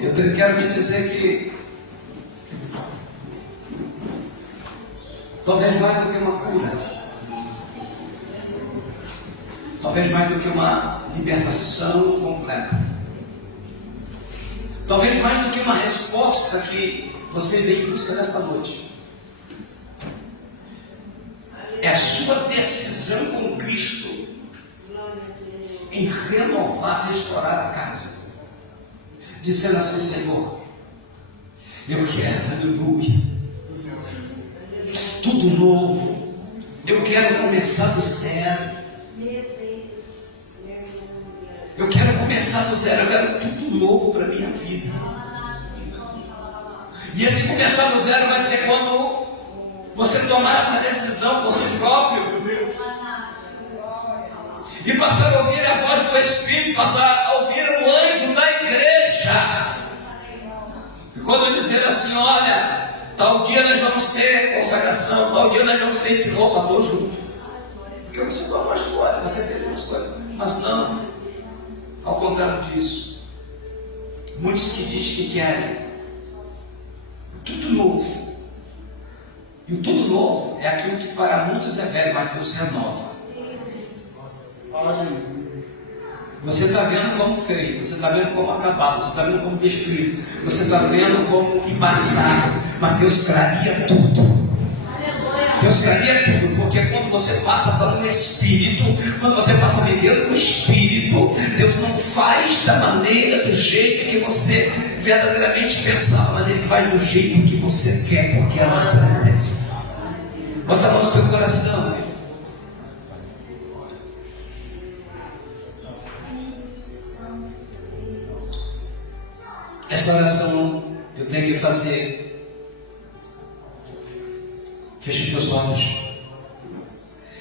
Eu quero te dizer que talvez mais do que uma cura, talvez mais do que uma libertação completa, talvez mais do que uma resposta que você veio em busca nesta noite, é a sua decisão com Cristo em renovar, restaurar a casa, dizendo assim: Senhor, eu quero, aleluia, tudo novo, eu quero começar do zero, eu quero começar do zero, eu quero tudo novo para a minha vida. E esse começar do zero vai ser quando você tomar essa decisão por si próprio e passar a ouvir a voz do Espírito, passar a ouvir o anjo da igreja. E quando dizer assim: olha, tal dia nós vamos ter consagração, tal dia nós vamos ter esse louvador junto. Porque você tomou uma escolha, você fez uma escolha. Mas não, ao contrário disso, muitos que dizem que querem tudo novo. E o tudo novo é aquilo que para muitos é velho, mas Deus renova. Você está vendo como feio, você está vendo como acabado, você está vendo como destruído, você está vendo como embaçado, mas Deus traria tudo. Deus traria tudo, porque quando você passa para o Espírito, quando você passa a viver no Espírito, Deus não faz da maneira, do jeito que você verdadeiramente pensava, mas Ele faz do jeito que você quer, porque é a presença. Bota a mão no teu coração. Esta oração eu tenho que fazer. Feche teus olhos.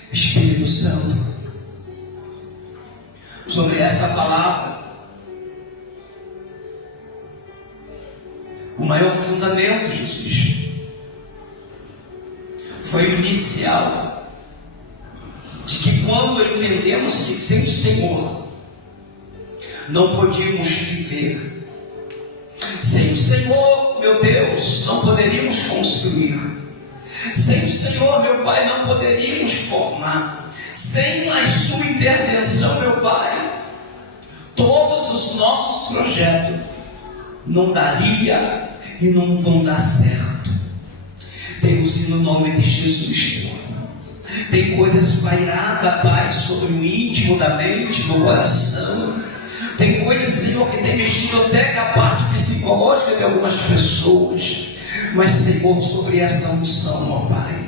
Espírito Santo, sobre esta palavra, o maior fundamento, Jesus, foi o inicial, de que quando entendemos que sem o Senhor não podíamos viver, sem o Senhor, meu Deus, não poderíamos construir, sem o Senhor, meu Pai, não poderíamos formar, sem a sua intervenção, meu Pai, todos os nossos projetos não daria e não vão dar certo. Deus, e no nome de Jesus, Senhor, tem coisas pairadas, Pai, sobre o íntimo da mente, do coração. Tem coisas, Senhor, que tem mexido até com a parte psicológica de algumas pessoas. Mas, Senhor, sobre esta unção, ó Pai,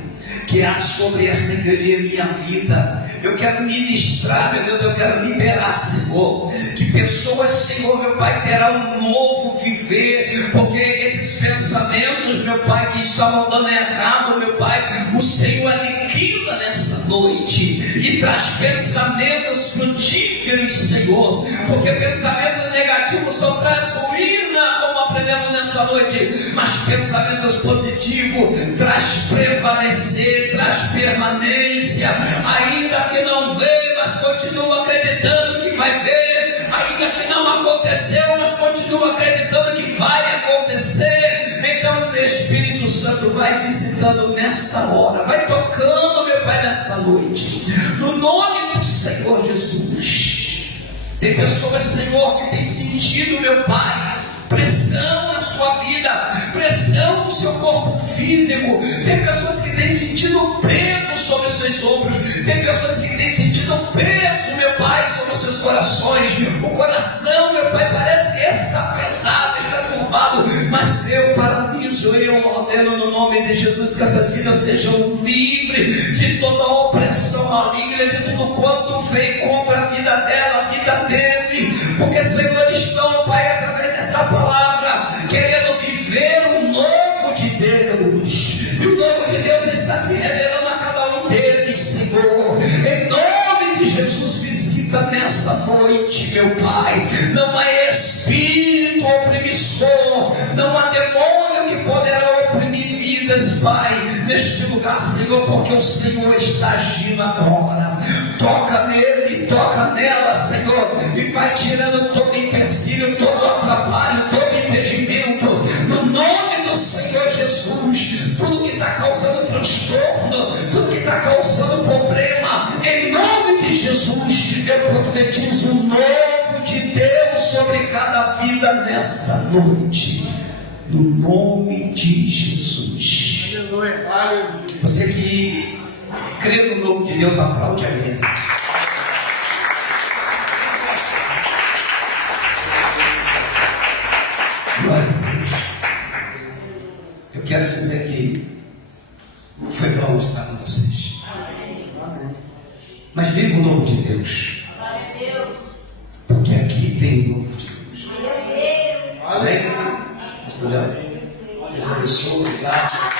que há sobre esta igreja em minha vida, eu quero ministrar, meu Deus, eu quero liberar, Senhor, que pessoas, Senhor, meu Pai, terão um novo viver, porque esses pensamentos, meu Pai, que estavam dando errado, meu Pai, o Senhor aniquila nessa noite e traz pensamentos frutíferos, Senhor, porque pensamentos negativos só traz ruína, como aprendemos nessa noite, mas pensamentos positivos traz prevalecer, traz permanência, ainda que não vê, mas continua acreditando que vai ver, ainda que não aconteceu, mas continua acreditando que vai acontecer. Então o Espírito Santo vai visitando nesta hora, vai tocando, meu Pai, nesta noite, no nome do Senhor Jesus. Tem pessoas, Senhor, que têm sentido, meu Pai, pressão na sua vida, pressão no seu corpo físico. Tem pessoas que têm sentido peso sobre os seus ombros. Tem pessoas que têm sentido peso, meu Pai, sobre os seus corações. O coração, meu Pai, parece que está pesado, está turbado, mas eu paraliso, eu ordeno no nome de Jesus que essas vidas sejam livres de toda opressão maligna, de tudo quanto veio contra a vida dela, a vida dele, porque, Senhor, estão, Pai, através desta palavra, querendo viver o novo de Deus, e o novo de Deus está se revelando a cada um deles, Senhor. Em nome de Jesus, visita nessa noite, meu Pai. Não há espírito opressor, não há demônio que poderá oprimir vidas, Pai, neste lugar, Senhor, porque o Senhor está agindo agora. Toca nele, toca nela, Senhor, e vai tirando todo empecilho, todo atrapalho, todo impedimento, no nome do Senhor Jesus. Tudo que está causando transtorno, tudo que está causando problema, em nome de Jesus, eu profetizo o novo de Deus sobre cada vida nesta noite, no nome de Jesus. Você que crê no novo de Deus, aplaude a ele. Glória a Deus. Eu quero dizer que foi bom estar com vocês. Mas viva o novo de Deus. Porque aqui tem o novo de Deus. Amém? Pastor Léo, Deus abençoe. Obrigado.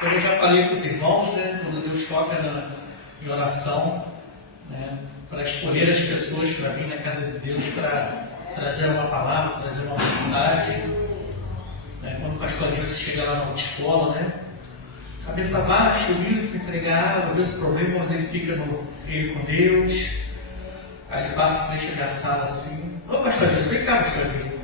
Eu já falei com os irmãos, né, quando Deus toca em oração, né, para escolher as pessoas para vir na casa de Deus, para trazer uma palavra, trazer uma mensagem. Né, quando o pastor Adilson chega lá na autoescola, né, cabeça baixa, humilde, para entregar, ver esse problema, mas ele fica ele com Deus. Aí ele passa por frente da sala assim: ô pastor Adilson, vem cá, pastor Adilson.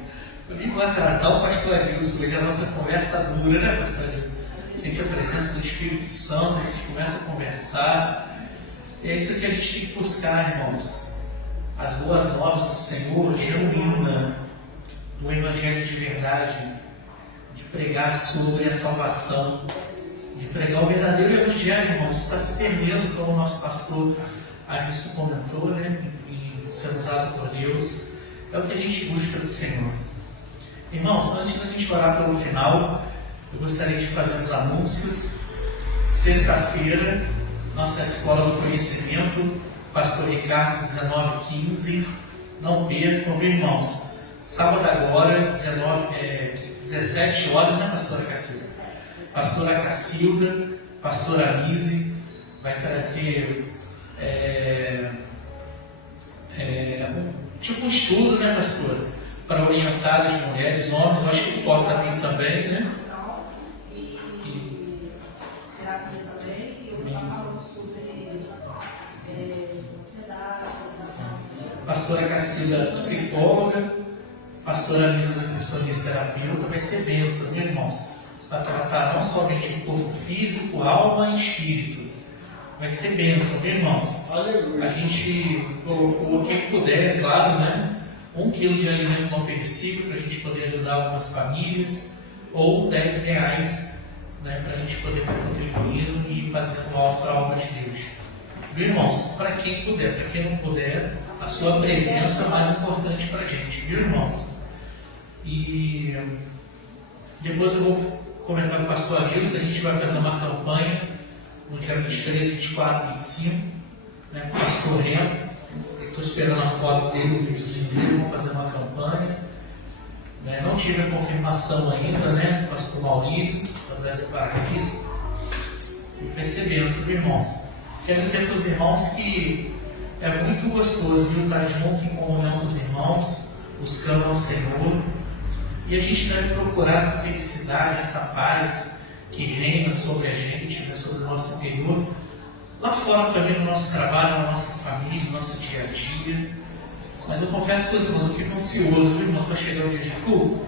Eu nem vou atrasar o pastor Adilson, hoje a nossa conversa dura, né, pastor Adilson? Sente a presença do Espírito Santo, a gente começa a conversar. E é isso que a gente tem que buscar, irmãos. As boas novas do Senhor, genuína, do Evangelho de verdade, de pregar sobre a salvação, de pregar o verdadeiro Evangelho, irmãos. Está se perdendo, como o nosso pastor Adilson comentou, né? Em ser usado por Deus. É o que a gente busca do Senhor. Irmãos, antes da gente orar pelo final, eu gostaria de fazer uns anúncios. Sexta-feira, Nossa escola do conhecimento, pastor Ricardo, 19h15. Não percam, viu, irmãos? Sábado agora, 17 horas, né, pastora Cacilda? Pastora Cacilda, pastora Anise, vai trazer tipo um estudo, né, pastora? Para orientar as mulheres, homens, eu acho que possa vir também, né? E terapia também, e eu estava falando sobre ansiedade, pastora Cacilda, psicóloga, pastora Anise, nutricionista terapeuta, vai ser bênção, né, irmãos? Para tratar não somente o corpo físico, alma e espírito. Vai ser bênção, viu, irmãos? Aleluia. A gente colocou, quem puder, claro, né? 1 quilo de alimento não perecível para a gente poder ajudar algumas famílias, ou R$10, né, para a gente poder estar contribuindo e fazendo algo para a obra de Deus. Viu, irmãos? Para quem puder, para quem não puder, a sua presença é mais importante para a gente, viu, irmãos? E depois eu vou comentar com o pastor Adilson, a gente vai fazer uma campanha no dia 23, 24 e 25, né, com o pastor Reno. Estou esperando a foto dele, o videozinho dele, vamos fazer uma campanha. Né, não tive a confirmação ainda, né, do pastor Maurílio, da separatista. Vai ser bênção, viu, irmãos? Quero dizer para os irmãos que é muito gostoso, viu, estar junto em comunhão com os irmãos, buscando ao Senhor. E a gente deve procurar essa felicidade, essa paz que reina sobre a gente, né, sobre o nosso interior, lá fora também no nosso trabalho, na nossa família, no nosso dia a dia. Mas eu confesso para os irmãos, eu fico ansioso, viu, irmãos, para chegar o dia de culto.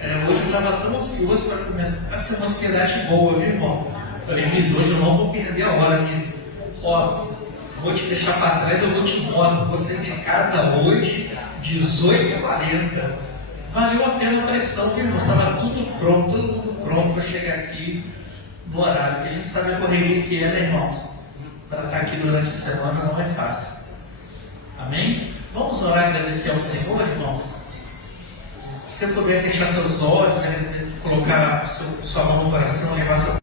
Hoje eu estava tão ansioso para começar a ser uma ansiedade boa, viu, irmão? Falei, Miss, hoje eu não vou perder a hora, Miss. Ó, vou te deixar para trás, eu vou te moto. Você de casa hoje, 18h40. Valeu a pena a pressão, viu, irmão? Estava tudo pronto, todo mundo pronto para chegar aqui no horário. Porque a gente sabe a correria que é, né, irmãos? Para estar aqui durante a semana não é fácil. Amém? Vamos orar e agradecer ao Senhor, irmãos? Se você puder fechar seus olhos, né, colocar sua mão no coração, levar seu